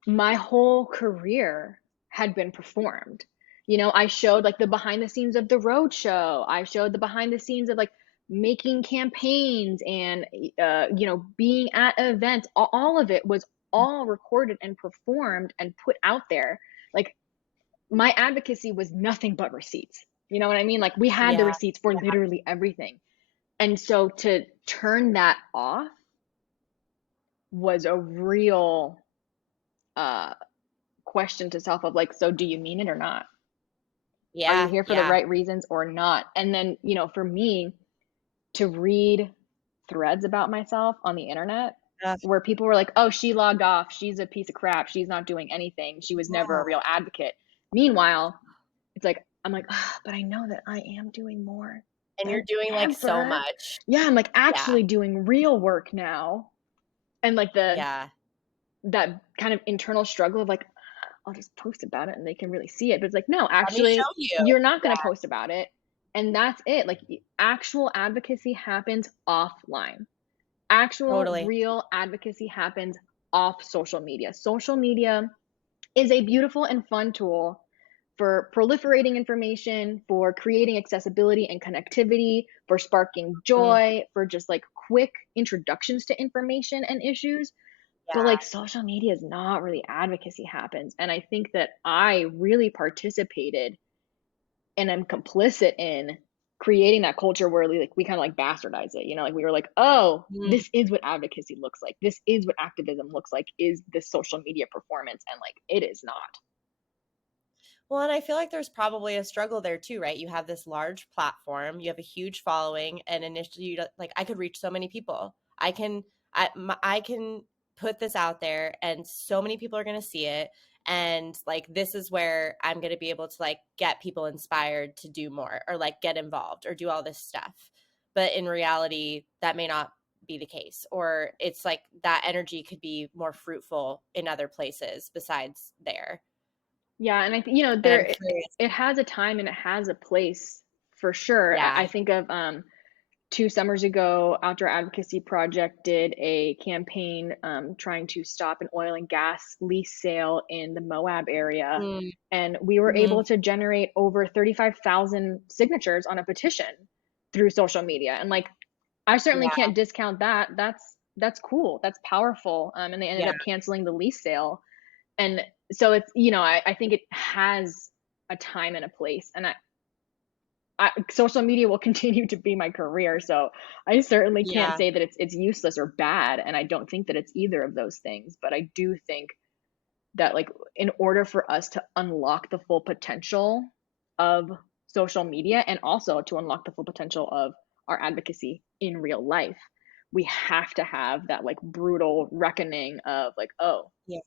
whole career had been performed. You know, I showed like the behind the scenes of the road show. I showed the behind the scenes of like making campaigns and being at events. All of it was all recorded and performed and put out there. Like my advocacy was nothing but receipts. You know what I mean? Like we had the Yeah. receipts for Yeah. literally everything. And so to turn that off was a real uh question to self of like, so do you mean it or not? Are you Yeah. here for the Yeah. right reasons or not? And then, for me to read threads about myself on the internet Ugh, where people were like, oh, she logged off. She's a piece of crap. She's not doing anything. She was never a yeah. real advocate. Meanwhile, it's like, I'm like, "Ah, but I know that I am doing more And you're than doing, like, so ever." much. Yeah, I'm like Yeah. actually doing real work now. And like Yeah. that kind of internal struggle of like, I'll just post about it and they can really see it. But it's like, no, Let me show actually, you. you're not going to Yeah, post about it. And that's it. Like, actual advocacy happens offline. Actual, totally. real advocacy happens off social media. Social media is a beautiful and fun tool for proliferating information, for creating accessibility and connectivity, for sparking Mm, joy, for just like quick introductions to information and issues. But yeah. like social media is not really advocacy happens. And I think that I really participated and am complicit in creating that culture where we kind of like bastardize it. Like we were like, oh, Mm. this is what advocacy looks like. This is what activism looks like, is this social media performance. And like it is not. Well, and I feel like there's probably a struggle there too, right? You have this large platform, you have a huge following, and initially like I could reach so many people. I can put this out there and so many people are going to see it, and like this is where I'm going to be able to like get people inspired to do more or like get involved or do all this stuff. But in reality, that may not be the case, or it's like that energy could be more fruitful in other places besides there. Yeah, and And I'm there curious. it has a time and it has a place for sure. I Yeah. think of 2 summers ago, Outdoor Advocacy Project did a campaign trying to stop an oil and gas lease sale in the Moab area. Mm, And we were able mhm. to generate over 35,000 signatures on a petition through social media. And like, I certainly Yeah, can't discount that. That's cool. That's powerful. And they ended yeah, up canceling the lease sale. And so it's, I think it has a time and a place. And social media will continue to be my career, so I certainly can't yeah, say that it's useless or bad, and I don't think that it's either of those things. But I do think that like in order for us to unlock the full potential of social media and also to unlock the full potential of our advocacy in real life, we have to have that like brutal reckoning of like, oh, yeah.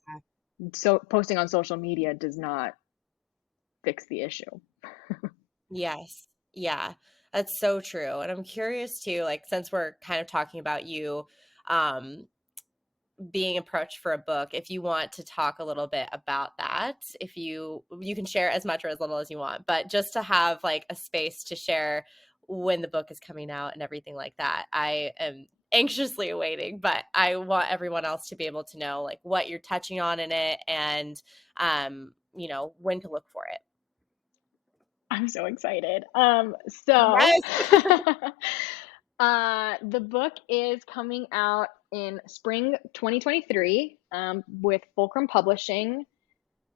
so posting on social media does not fix the issue. Yes. Yeah. That's so true. And I'm curious too, like since we're kind of talking about you um being approached for a book, if you want to talk a little bit about that, if you can share as much or as little as you want, but just to have like a space to share when the book is coming out and everything like that. I am anxiously awaiting, but I want everyone else to be able to know like what you're touching on in it and when to look for it. I'm so excited. So Yes. the book is coming out in spring 2023 with Fulcrum Publishing,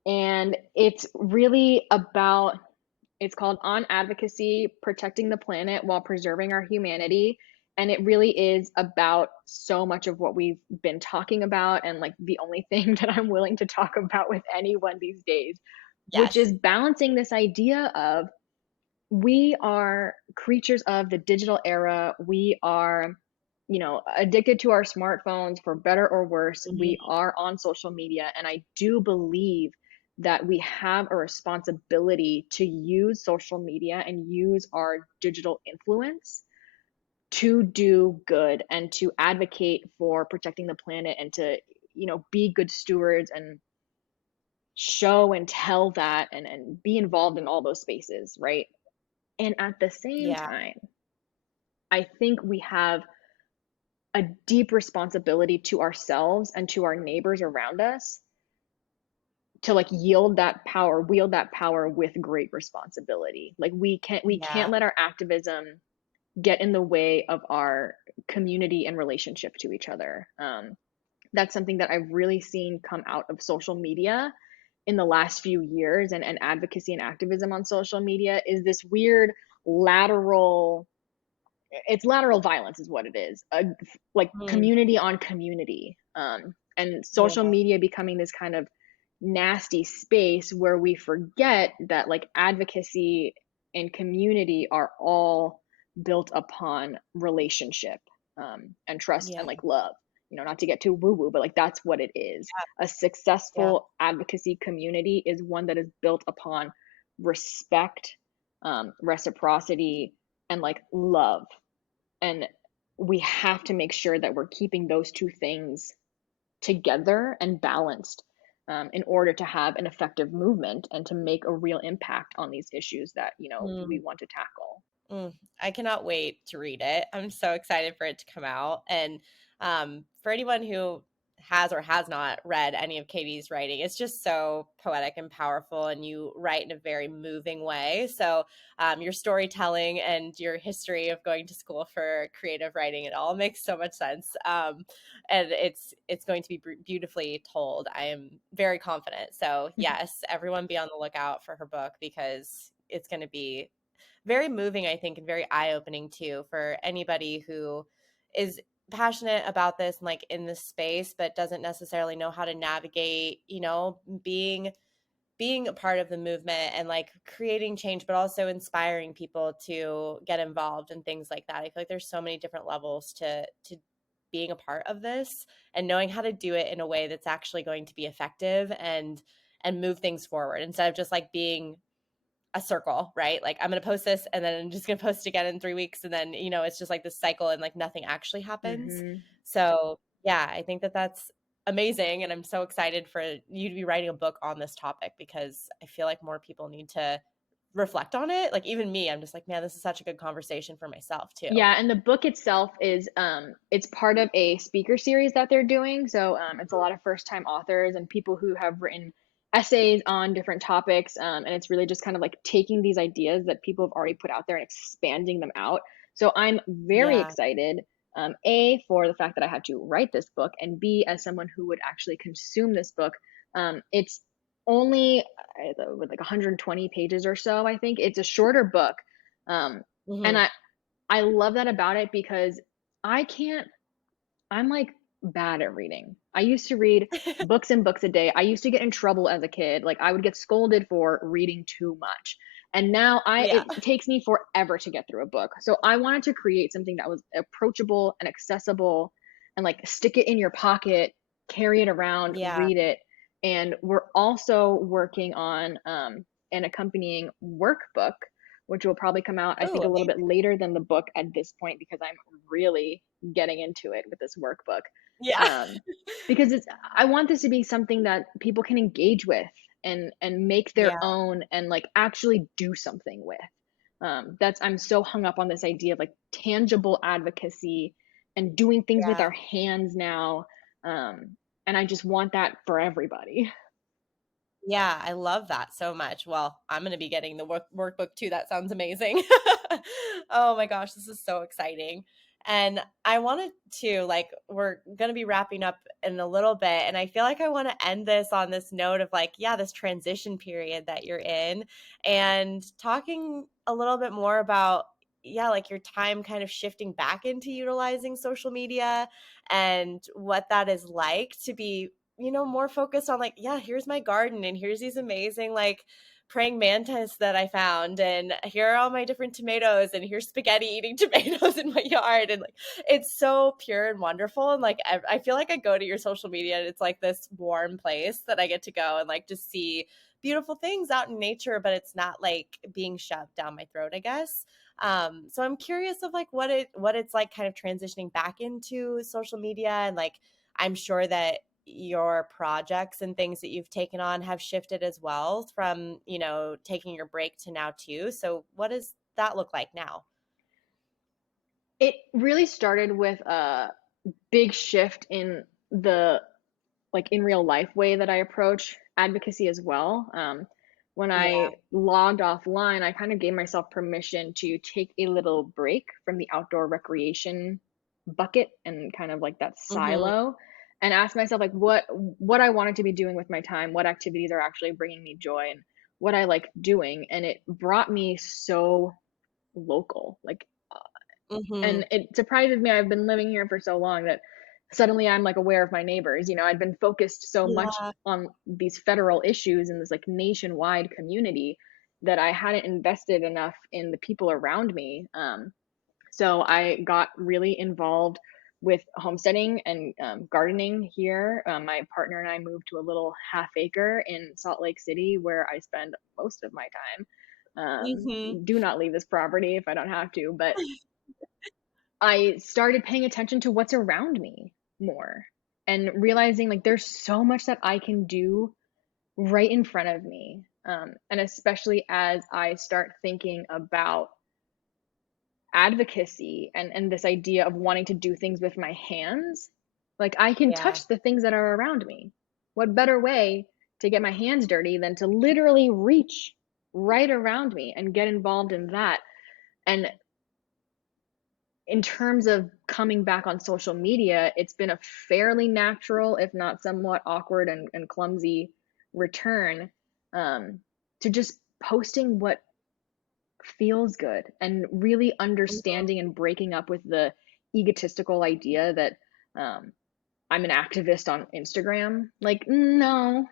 and it's really about. It's called On Advocacy: Protecting the Planet While Preserving Our Humanity. And it really is about so much of what we've been talking about, and like the only thing that I'm willing to talk about with anyone these days, which Yes. is balancing this idea of we are creatures of the digital era. We are, addicted to our smartphones for better or worse. We Mhm. are on social media. And I do believe that we have a responsibility to use social media and use our digital influence to do good and to advocate for protecting the planet and to, be good stewards and show and tell that and be involved in all those spaces, right? And at the same Yeah. time, I think we have a deep responsibility to ourselves and to our neighbors around us to like wield that power with great responsibility. Like we can't Yeah. let our activism get in the way of our community and relationship to each other. That's something that I've really seen come out of social media in the last few years, and advocacy and activism on social media is this weird lateral it's lateral violence is what it is, like Mm, community on community, and social yeah. media becoming this kind of nasty space where we forget that like advocacy and community are all built upon relationship, and trust Yeah. and like love. Not to get too woo woo, but like that's what it is. A Yeah. successful advocacy community is one that is built upon respect, reciprocity, and like love. And we have to make sure that we're keeping those two things together and balanced, in order to have an effective movement and to make a real impact on these issues that we Mm. want to tackle. Mm, I cannot wait to read it. I'm so excited for it to come out. And for anyone who has or has not read any of Katie's writing, it's just so poetic and powerful, and you write in a very moving way. So your storytelling and your history of going to school for creative writing, it all makes so much sense. And it's going to be beautifully told. I am very confident. So yes, everyone be on the lookout for her book, because it's going to be very moving, I think, and very eye opening too for anybody who is passionate about this and like in this space, but doesn't necessarily know how to navigate, being a part of the movement and like creating change, but also inspiring people to get involved and things like that. I feel like there's so many different levels to being a part of this, and knowing how to do it in a way that's actually going to be effective and move things forward, instead of just like being a circle, right? Like I'm going to post this and then I'm just going to post again in 3 weeks. And then, it's just like this cycle and like nothing actually happens. Hmm. So yeah, I think that that's amazing. And I'm so excited for you to be writing a book on this topic, because I feel like more people need to reflect on it. Like even me, I'm just like, man, this is such a good conversation for myself too. Yeah, and the book itself is it's part of a speaker series that they're doing. So it's a lot of first time authors and people who have written essays on different topics, and it's really just kind of like taking these ideas that people have already put out there and expanding them out. So I'm very Yeah. excited, A, for the fact that I had to write this book, and B, as someone who would actually consume this book. It's only with like 120 pages or so. I think it's a shorter book. Um, and Hmm. I love that about it because I can't, I'm like bad at reading. I used to read books and books a day. I used to get in trouble as a kid. Like I would get scolded for reading too much. And now Yeah. it takes me forever to get through a book. So I wanted to create something that was approachable and accessible, and like stick it in your pocket, carry it around, Yeah. read it. And we're also working on an accompanying workbook, which will probably come out, I Oh, think, a little amazing. bit later than the book at this point, because I'm really getting into it with this workbook. Yeah. Um, because I want this to be something that people can engage with and make their Yeah. own and like actually do something with. That's I'm so hung up on this idea of like tangible advocacy and doing things with Yeah. our hands now. And I just want that for everybody. Yeah, I love that so much. Well, I'm going to be getting the workbook too. That sounds amazing. Oh my gosh, this is so exciting. And I wanted to, like, we're going to be wrapping up in a little bit. And I feel like I want to end this on this note of, like, yeah, this transition period that you're in, and talking a little bit more about, yeah, like your time kind of shifting back into utilizing social media and what that is like to be, more focused on like, yeah, here's my garden and here's these amazing like praying mantis that I found, and here are all my different tomatoes, and here's spaghetti eating tomatoes in my yard, and like it's so pure and wonderful, and like I feel like I go to your social media and it's like this warm place that I get to go and like just see beautiful things out in nature, but it's not like being shoved down my throat, I guess. So I'm curious of like what it's like kind of transitioning back into social media, and like I'm sure that your projects and things that you've taken on have shifted as well from, taking your break to now too. So what does that look like now? It really started with big shift in the like in real life way that I approach advocacy as well. When Yeah. I logged offline, I kind of gave myself permission to take a little break from the outdoor recreation bucket and kind of like that Mhm. silo, and ask myself like what I wanted to be doing with my time, what activities are actually bringing me joy, and what I like doing. And it brought me so local. Like Mhm. and it surprises me, I've been living here for so long that suddenly I'm like aware of my neighbors. You know, I'd been focused so much Yeah. on these federal issues in this like nationwide community that I hadn't invested enough in the people around me. So I got really involved with homesteading and gardening here. My partner and I moved to a little half acre in Salt Lake City where I spend most of my time. Mhm. Do not leave this property if I don't have to, but I started paying attention to what's around me more and realizing like there's so much that I can do right in front of me. And especially as I start thinking about advocacy and this idea of wanting to do things with my hands, like I can Yeah. touch the things that are around me. What better way to get my hands dirty than to literally reach right around me and get involved in that? And in terms of coming back on social media, it's been a fairly natural, if not somewhat awkward and clumsy return, um, to just posting what feels good and really Mhm. understanding and breaking up with the egotistical idea that I'm an activist on Instagram. Like, no,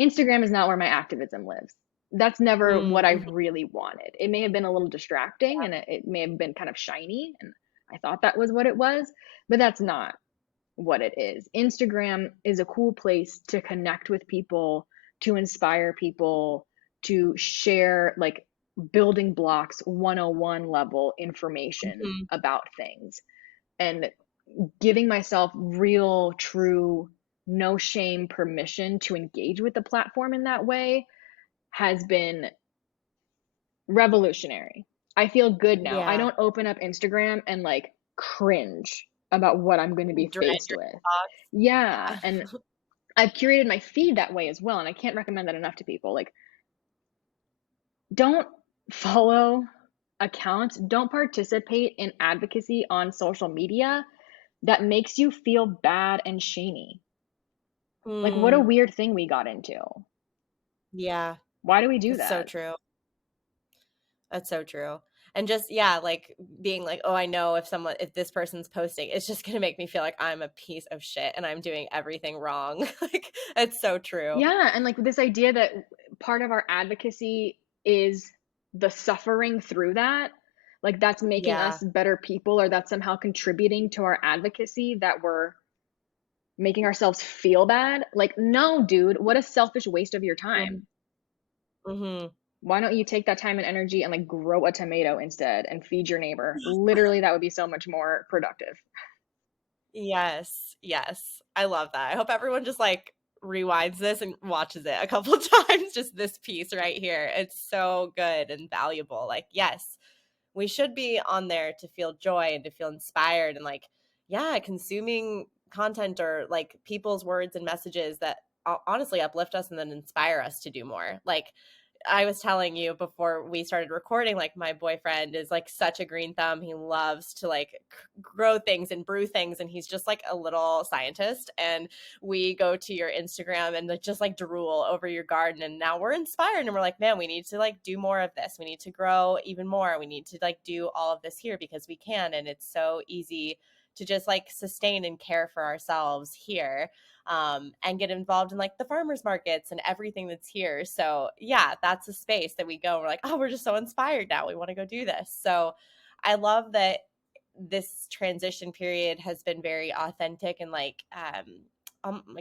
Instagram is not where my activism lives. That's never what I Mhm. really wanted. It may have been a little distracting and it may have been kind of shiny, and I thought that was what it was, but that's not what it is. Instagram is a cool place to connect with people, to inspire people, to share like building blocks 101 level information Mhm. about things. And giving myself real, true, no shame permission to engage with the platform in that way has been revolutionary. I feel good now. I Yeah. don't open up Instagram and like cringe about what I'm going to be Dread faced your with. inbox. Yeah. Yeah. And I've curated my feed that way as well. And I can't recommend that enough to people. Like, don't follow accounts, don't participate in advocacy on social media that makes you feel bad and shamey. Like, what a Mm. weird thing we got into. Yeah. Why do we do That's so that? true. That's so true. And just yeah, like being like, "Oh, I know if this person's posting, it's just gonna make me feel like I'm a piece of shit and I'm doing everything wrong." Like, it's so true. Yeah, and like this idea that part of our advocacy is the suffering through that, like that's making us Yeah. better people or that's somehow contributing to our advocacy that we're making ourselves feel bad. Like, no, dude, what a selfish waste of your Mm. time. Mhm. Why don't you take that time and energy and like grow a tomato instead and feed your neighbor? Literally, that would be so much more productive. Yes. Yes. I love that. I hope everyone just like rewinds this and watches it a couple times, just this piece right here. It's so good and valuable. Like, yes, we should be on there to feel joy and to feel inspired and like yeah, consuming content or like people's words and messages that honestly uplift us and then inspire us to do more. Like I was telling you before we started recording, like my boyfriend is like such a green thumb. He loves to like grow things and brew things, and he's just like a little scientist. And we go to your Instagram and like just like drool over your garden, and now we're inspired and we're like, man, we need to like do more of this. We need to grow even more. We need to like do all of this here because we can, and it's so easy to just like sustain and care for ourselves here and get involved in like the farmers markets and everything that's here. So yeah, that's a space that we go. We're like, oh, we're just so inspired now. We want to go do this. So I love that this transition period has been very authentic and like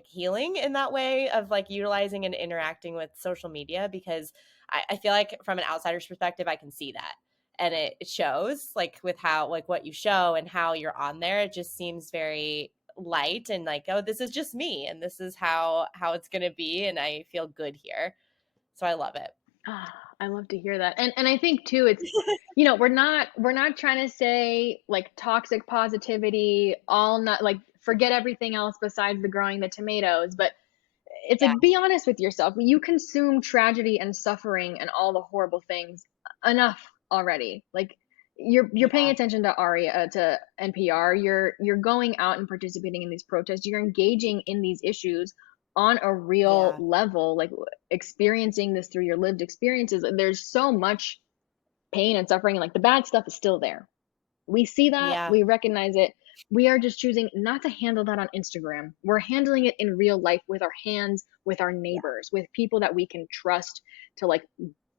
healing in that way of like utilizing and interacting with social media because I feel like from an outsider's perspective, I can see that. And it shows like with how like what you show and how you're on there. It just seems very light and like, oh, this is just me and this is how it's gonna be and I feel good here. So I love it. I love to hear that. And I think too it's we're not trying to say like toxic positivity, all not like forget everything else besides the growing the tomatoes, but it's Yeah, like be honest with yourself. You consume tragedy and suffering and all the horrible things enough already. Like you're paying yeah, attention to Aria to NPR. You're going out and participating in these protests. You're engaging in these issues on a real yeah, level, like experiencing this through your lived experiences. There's so much pain and suffering, and like the bad stuff is still there. We see that, yeah, we recognize it. We are just choosing not to handle that on Instagram. We're handling it in real life with our hands, with our yeah, neighbors, with people that we can trust to like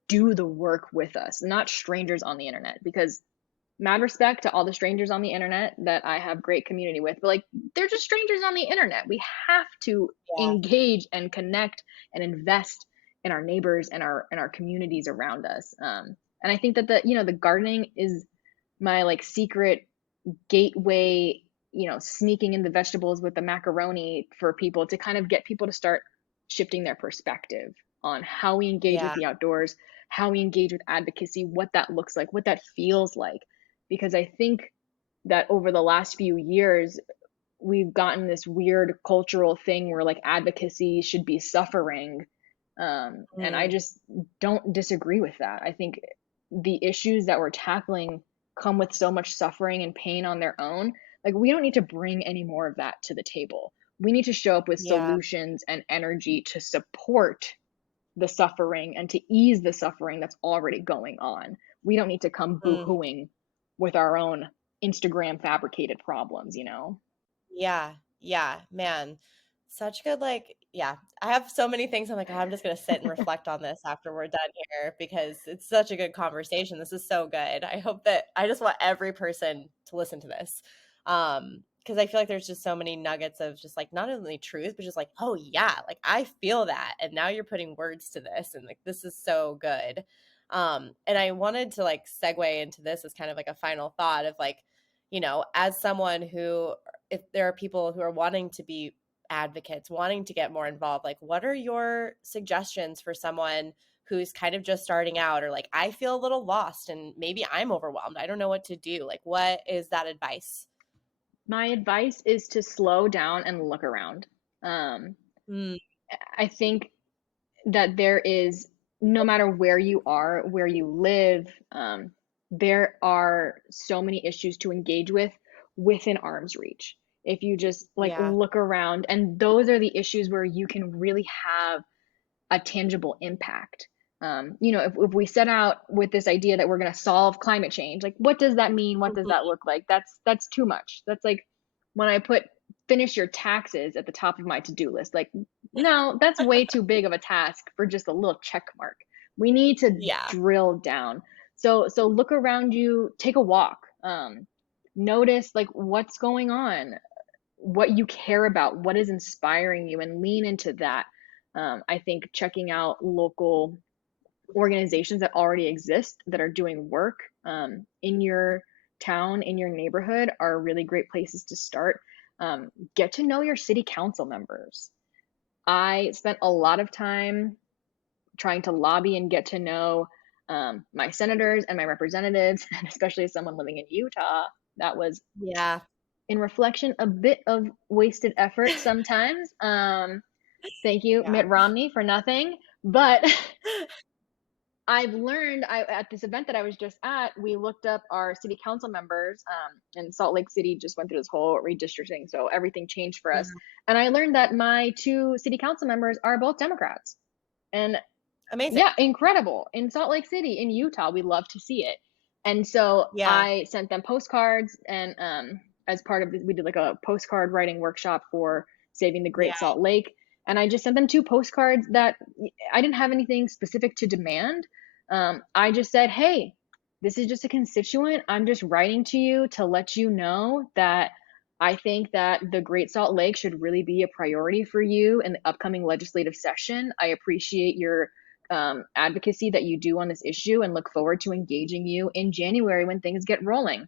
do the work with us, not strangers on the internet. Because mad respect to all the strangers on the internet that I have great community with, but like they're just strangers on the internet. We have to yeah, engage and connect and invest in our neighbors and our communities around us. And I think that the gardening is my like secret gateway, sneaking in the vegetables with the macaroni for people to kind of get people to start shifting their perspective on how we engage with yeah, the outdoors, how we engage with advocacy, what that looks like, what that feels like. Because I think that over the last few years, we've gotten this weird cultural thing where like advocacy should be suffering. And I mm, just don't disagree with that. I think the issues that we're tackling come with so much suffering and pain on their own. Like, we don't need to bring any more of that to the table. We need to show up with yeah, solutions and energy to support the suffering and to ease the suffering that's already going on. We don't need to come boo mm. hooing with our own Instagram fabricated problems. Yeah, yeah, man. Such good, like, yeah. I have so many things I'm like, "Oh, I'm just gonna sit and reflect on this after we're done here because it's such a good conversation. This is so good. I hope that I just want every person to listen to this. Because I feel like there's just so many nuggets of just like not only truth, but just like, oh yeah, like I feel that. And now you're putting words to this and like this is so good. And I wanted to like segue into this as kind of like a final thought of like, as someone who if there are people who are wanting to be advocates, wanting to get more involved, like what are your suggestions for someone who's kind of just starting out or like I feel a little lost and maybe I'm overwhelmed. I don't know what to do. Like what is that advice? My advice is to slow down and look around. Um, Mm, I think that there is, no matter where you are, where you live, there are so many issues to engage with within arm's reach. If you just like yeah. look around, and those are the issues where you can really have a tangible impact. If we set out with this idea that we're going to solve climate change, like what does that mean? What does Mhm. that look like? That's too much. That's like when I put finish your taxes at the top of my to-do list. Like, no, that's way too big of a task for just a little check mark. We need to Yeah. drill down. So look around you, take a walk. Notice like what's going on, what you care about, what is inspiring you, and lean into that. I think checking out local organizations that already exist that are doing work in your town, in your neighborhood, are really great places to start. Get to know your city council members. I spent a lot of time trying to lobby and get to know my senators and my representatives, and especially as someone living in Utah, that was Yeah. in reflection a bit of wasted effort sometimes. Thank you, Yeah. Mitt Romney, for nothing. But I've learned at this event that I was just at, we looked up our city council members, and Salt Lake City just went through this whole redistricting, so everything changed for us. Mhm. And I learned that my two city council members are both Democrats. And Amazing. yeah, incredible. In Salt Lake City, in Utah, we love to see it. And so Yeah. I sent them postcards, and as part of we did like a postcard writing workshop for saving the Yeah. Great Salt Lake. And I just sent them two postcards that I didn't have anything specific to demand. I just said, hey, this is just a constituent. I'm just writing to you to let you know that I think that the Great Salt Lake should really be a priority for you in the upcoming legislative session. I appreciate your advocacy that you do on this issue and look forward to engaging you in January when things get rolling.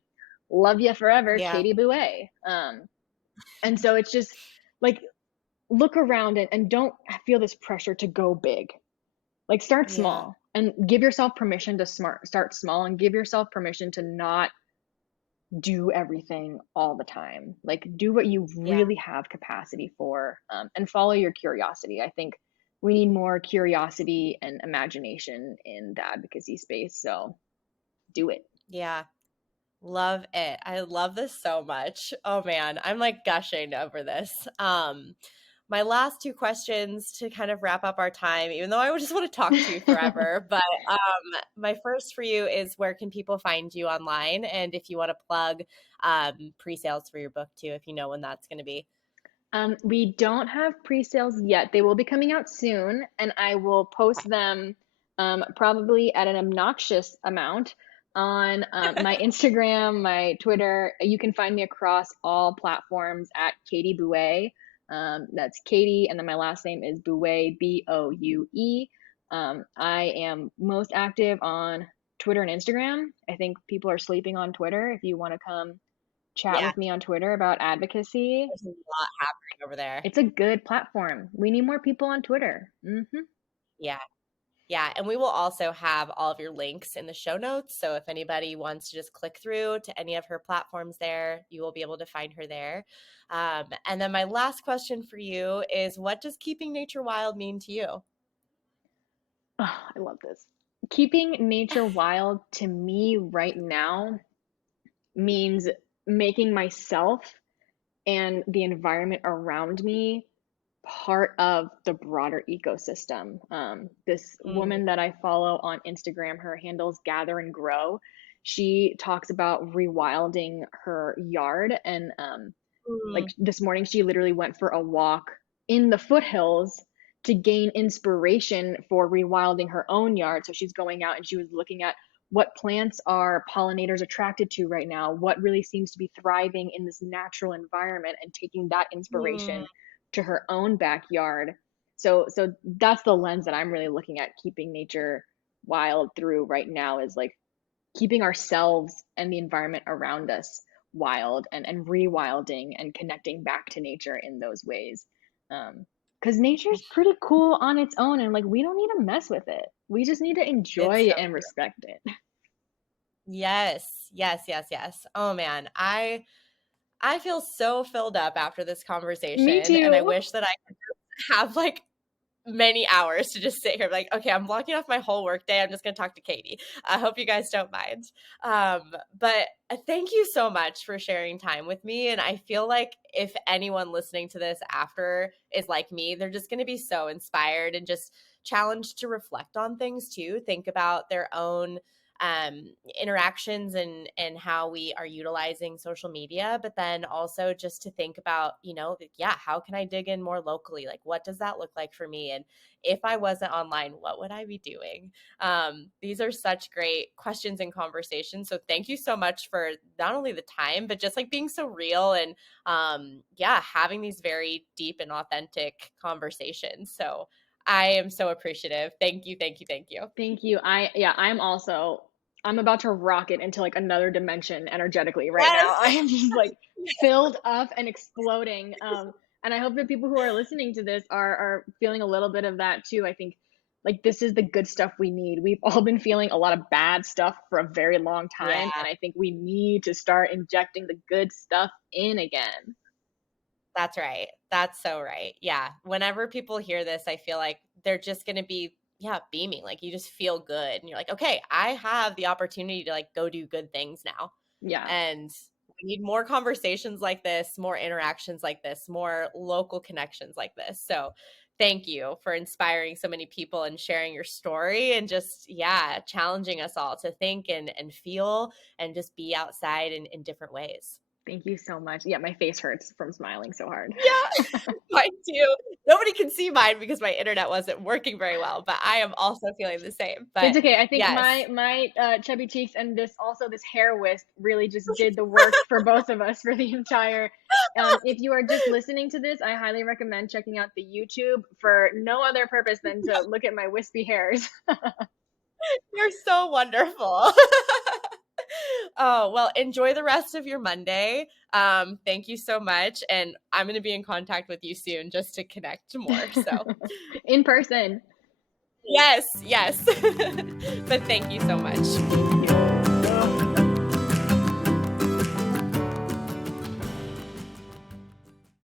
Love you forever, Yeah. Katie Boue. And so it's just like look around and don't feel this pressure to go big. Like start Yeah. small. and give yourself permission to start small, and give yourself permission to not do everything all the time. Like, do what you Yeah. really have capacity for, and follow your curiosity. I think we need more curiosity and imagination in the advocacy space. So do it. Yeah. Love it. I love this so much. Oh man, I'm like gushing over this. My last two questions to kind of wrap up our time, even though I would just want to talk to you forever. But my first for you is, where can people find you online? And if you want to plug pre-sales for your book too, if you know when that's going to be. We don't have pre-sales yet. They will be coming out soon, and I will post them probably at an obnoxious amount on my Instagram, my Twitter. You can find me across all platforms at Katie Boue. That's Katie, and then my last name is Boue, Boue. I am most active on Twitter and Instagram. I think people are sleeping on Twitter. If you want to come chat Yeah, with me on Twitter about advocacy, there's a lot happening over there. it's a good platform. We need more people on Twitter. Yeah. Yeah, and we will also have all of your links in the show notes. So if anybody wants to just click through to any of her platforms there, you will be able to find her there. And then my last question for you is, what does keeping nature wild mean to you? Oh, I love this. Keeping nature wild to me right now means making myself and the environment around me part of the broader ecosystem. This Mm, woman that I follow on Instagram, her handles Gather and Grow. She talks about rewilding her yard, and like mm, this morning, she literally went for a walk in the foothills to gain inspiration for rewilding her own yard. So she's going out and she was looking at what plants are pollinators attracted to right now, what really seems to be thriving in this natural environment, and taking that mm. inspiration to her own backyard. So that's the lens that I'm really looking at keeping nature wild through right now, is like keeping ourselves and the environment around us wild, and rewilding and connecting back to nature in those ways. Because nature's pretty cool on its own, and like we don't need to mess with it. We just need to enjoy It's so it and true. respect it. Yes, yes, yes, yes. Oh man, I feel so filled up after this Me conversation, and I too. wish that I could have like many hours to just sit here like, okay, I'm blocking off my whole workday. I'm just going to talk to Katie. I hope you guys don't mind. But thank you so much for sharing time with me. And I feel like if anyone listening to this after is like me, they're just going to be so inspired and just challenged to reflect on things too. Think about their own interactions and how we are utilizing social media, but then also just to think about, yeah, how can I dig in more locally? Like, what does that look like for me? And if I wasn't online, what would I be doing? These are such great questions and conversations. So thank you so much for not only the time, but just like being so real and yeah, having these very deep and authentic conversations. So I am so appreciative. Thank you, thank you, thank you. Thank you. I'm about to rocket into like another dimension energetically right Yes. now. I am just like filled up and exploding. And I hope that people who are listening to this are feeling a little bit of that too. I think like this is the good stuff we need. We've all been feeling a lot of bad stuff for a very long Yeah. time, and I think we need to start injecting the good stuff in again. That's right. That's so right. Yeah. Whenever people hear this, I feel like they're just going to be, yeah, beaming. Like you just feel good. And you're like, okay, I have the opportunity to like go do good things now. Yeah. And we need more conversations like this, more interactions like this, more local connections like this. So thank you for inspiring so many people and sharing your story and just, yeah, challenging us all to think and feel and just be outside in different ways. Thank you so much. Yeah, my face hurts from smiling so hard. Yeah, mine too. Nobody can see mine because my internet wasn't working very well, but I am also feeling the same. It's But okay. I think yes, my chubby cheeks and this hair wisp really just did the work for both of us for the entire. If you are just listening to this, I highly recommend checking out the YouTube for no other purpose than to look at my wispy hairs. you're so wonderful. Oh, well, enjoy the rest of your Monday. Thank you so much. And I'm going to be in contact with you soon just to connect more. So, In person. Yes, yes. But thank you so much.